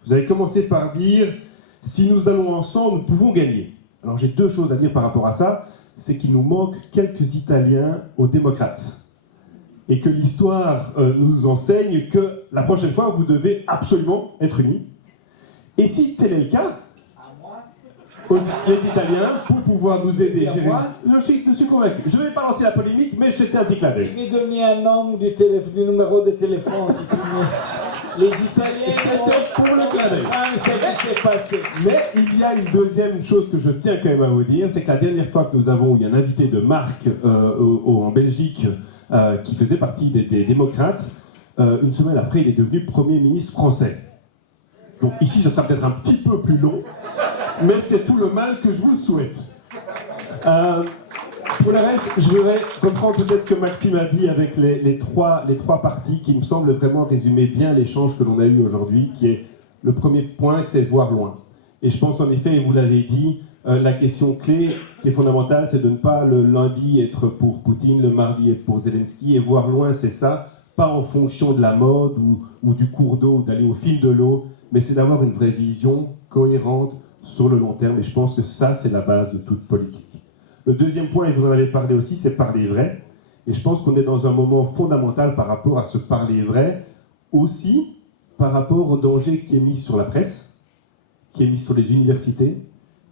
Vous avez commencé par dire si nous allons ensemble, nous pouvons gagner. Alors j'ai 2 choses à dire par rapport à ça, c'est qu'il nous manque quelques Italiens aux démocrates. Et que l'histoire nous enseigne que la prochaine fois, vous devez absolument être unis. Et si tel est le cas, les Italiens, pour pouvoir nous aider, je suis convaincu. Je ne vais pas lancer la polémique, mais c'était un petit clin d'œil. Je vais donner un nom du numéro de téléphone, si tu veux. Les Italiens, c'était pour le clin d'œil. Ce qui s'est passé. Mais il y a une deuxième chose que je tiens quand même à vous dire, c'est que la dernière fois que nous avons eu un invité de marque en Belgique, qui faisait partie des démocrates, une semaine après, il est devenu Premier ministre français. Donc ici, ça sera peut-être un petit peu plus long, mais c'est tout le mal que je vous souhaite. Pour le reste, je voudrais reprendre peut-être ce que Maxime a dit avec les trois parties qui me semblent vraiment résumer bien l'échange que l'on a eu aujourd'hui, qui est le premier point, c'est voir loin. Et je pense en effet, et vous l'avez dit, la question clé qui est fondamentale, c'est de ne pas le lundi être pour Poutine, le mardi être pour Zelensky, et voir loin, c'est ça, pas en fonction de la mode ou du cours d'eau, d'aller au fil de l'eau, mais c'est d'avoir une vraie vision cohérente sur le long terme, et je pense que ça, c'est la base de toute politique. Le deuxième point, et vous en avez parlé aussi, c'est parler vrai, et je pense qu'on est dans un moment fondamental par rapport à ce parler vrai, aussi par rapport au danger qui est mis sur la presse, qui est mis sur les universités,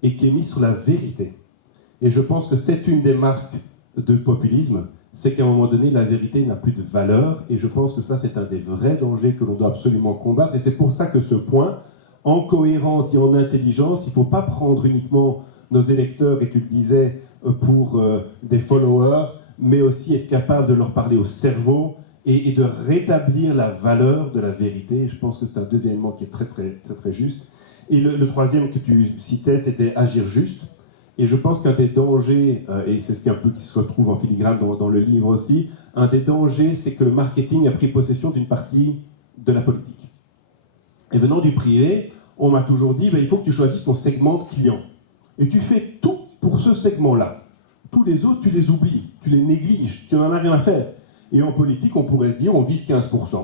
et qui est mis sur la vérité. Et je pense que c'est une des marques de populisme, c'est qu'à un moment donné, la vérité n'a plus de valeur, et je pense que ça, c'est un des vrais dangers que l'on doit absolument combattre, et c'est pour ça que ce point, en cohérence et en intelligence, il ne faut pas prendre uniquement nos électeurs, et tu le disais, pour des followers, mais aussi être capable de leur parler au cerveau, et de rétablir la valeur de la vérité. Je pense que c'est un deuxième élément qui est très, très, très, très juste. Et le troisième que tu citais, c'était agir juste. Et je pense qu'un des dangers, et c'est ce qui, un peu, qui se retrouve en filigrane dans le livre aussi, un des dangers, c'est que le marketing a pris possession d'une partie de la politique. Et venant du privé, on m'a toujours dit, il faut que tu choisisses ton segment de clients. Et tu fais tout pour ce segment-là. Tous les autres, tu les oublies, tu les négliges, tu n'en as rien à faire. Et en politique, on pourrait se dire, on vise 15%.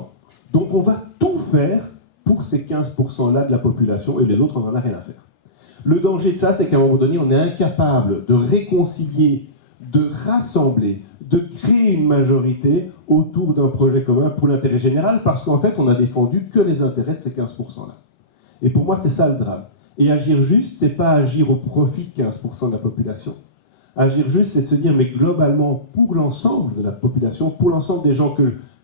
Donc on va tout faire pour ces 15%-là de la population, et les autres, on n'en a rien à faire. Le danger de ça, c'est qu'à un moment donné, on est incapable de réconcilier, de rassembler, de créer une majorité autour d'un projet commun pour l'intérêt général, parce qu'en fait, on a défendu que les intérêts de ces 15%-là. Et pour moi, c'est ça le drame. Et agir juste, c'est pas agir au profit de 15% de la population. Agir juste, c'est de se dire, mais globalement, pour l'ensemble de la population, pour l'ensemble des gens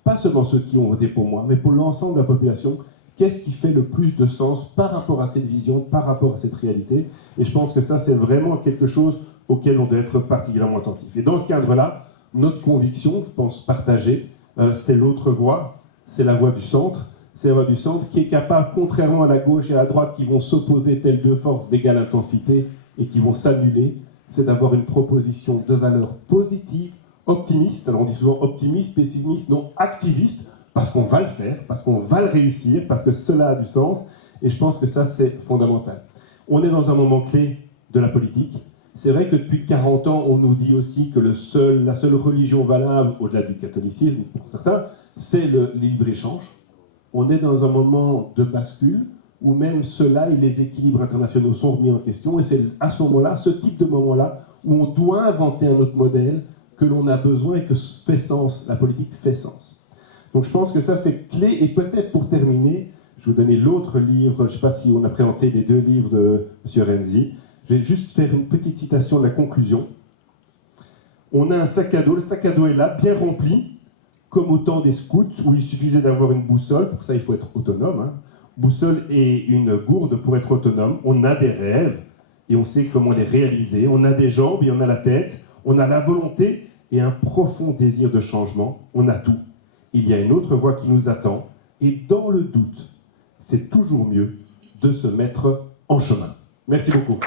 pas seulement ceux qui ont voté pour moi, mais pour l'ensemble de la population, qu'est-ce qui fait le plus de sens par rapport à cette vision, par rapport à cette réalité? Et je pense que ça, c'est vraiment quelque chose auquel on doit être particulièrement attentif. Et dans ce cadre-là, notre conviction, je pense partagée, c'est l'autre voie, c'est la voie du centre. C'est la voie du centre qui est capable, contrairement à la gauche et à la droite, qui vont s'opposer telles deux forces d'égale intensité et qui vont s'annuler, c'est d'avoir une proposition de valeur positive, optimiste. Alors on dit souvent optimiste, pessimiste, non activiste, parce qu'on va le faire, parce qu'on va le réussir, parce que cela a du sens. Et je pense que ça, c'est fondamental. On est dans un moment clé de la politique. C'est vrai que depuis 40 ans, on nous dit aussi que la seule religion valable, au-delà du catholicisme pour certains, c'est le libre-échange. On est dans un moment de bascule où même cela et les équilibres internationaux sont remis en question. Et c'est à ce moment-là, ce type de moment-là, où on doit inventer un autre modèle que l'on a besoin et que fait sens, la politique fait sens. Donc je pense que ça, c'est clé. Et peut-être pour terminer, je vais vous donner l'autre livre. Je ne sais pas si on a présenté les deux livres de M. Renzi. Je vais juste faire une petite citation de la conclusion. On a un sac à dos. Le sac à dos est là, bien rempli, comme au temps des scouts, où il suffisait d'avoir une boussole. Pour ça, il faut être autonome. Hein. Boussole et une gourde pour être autonome. On a des rêves et on sait comment les réaliser. On a des jambes et on a la tête. On a la volonté et un profond désir de changement. On a tout. Il y a une autre voie qui nous attend. Et dans le doute, c'est toujours mieux de se mettre en chemin. Merci beaucoup.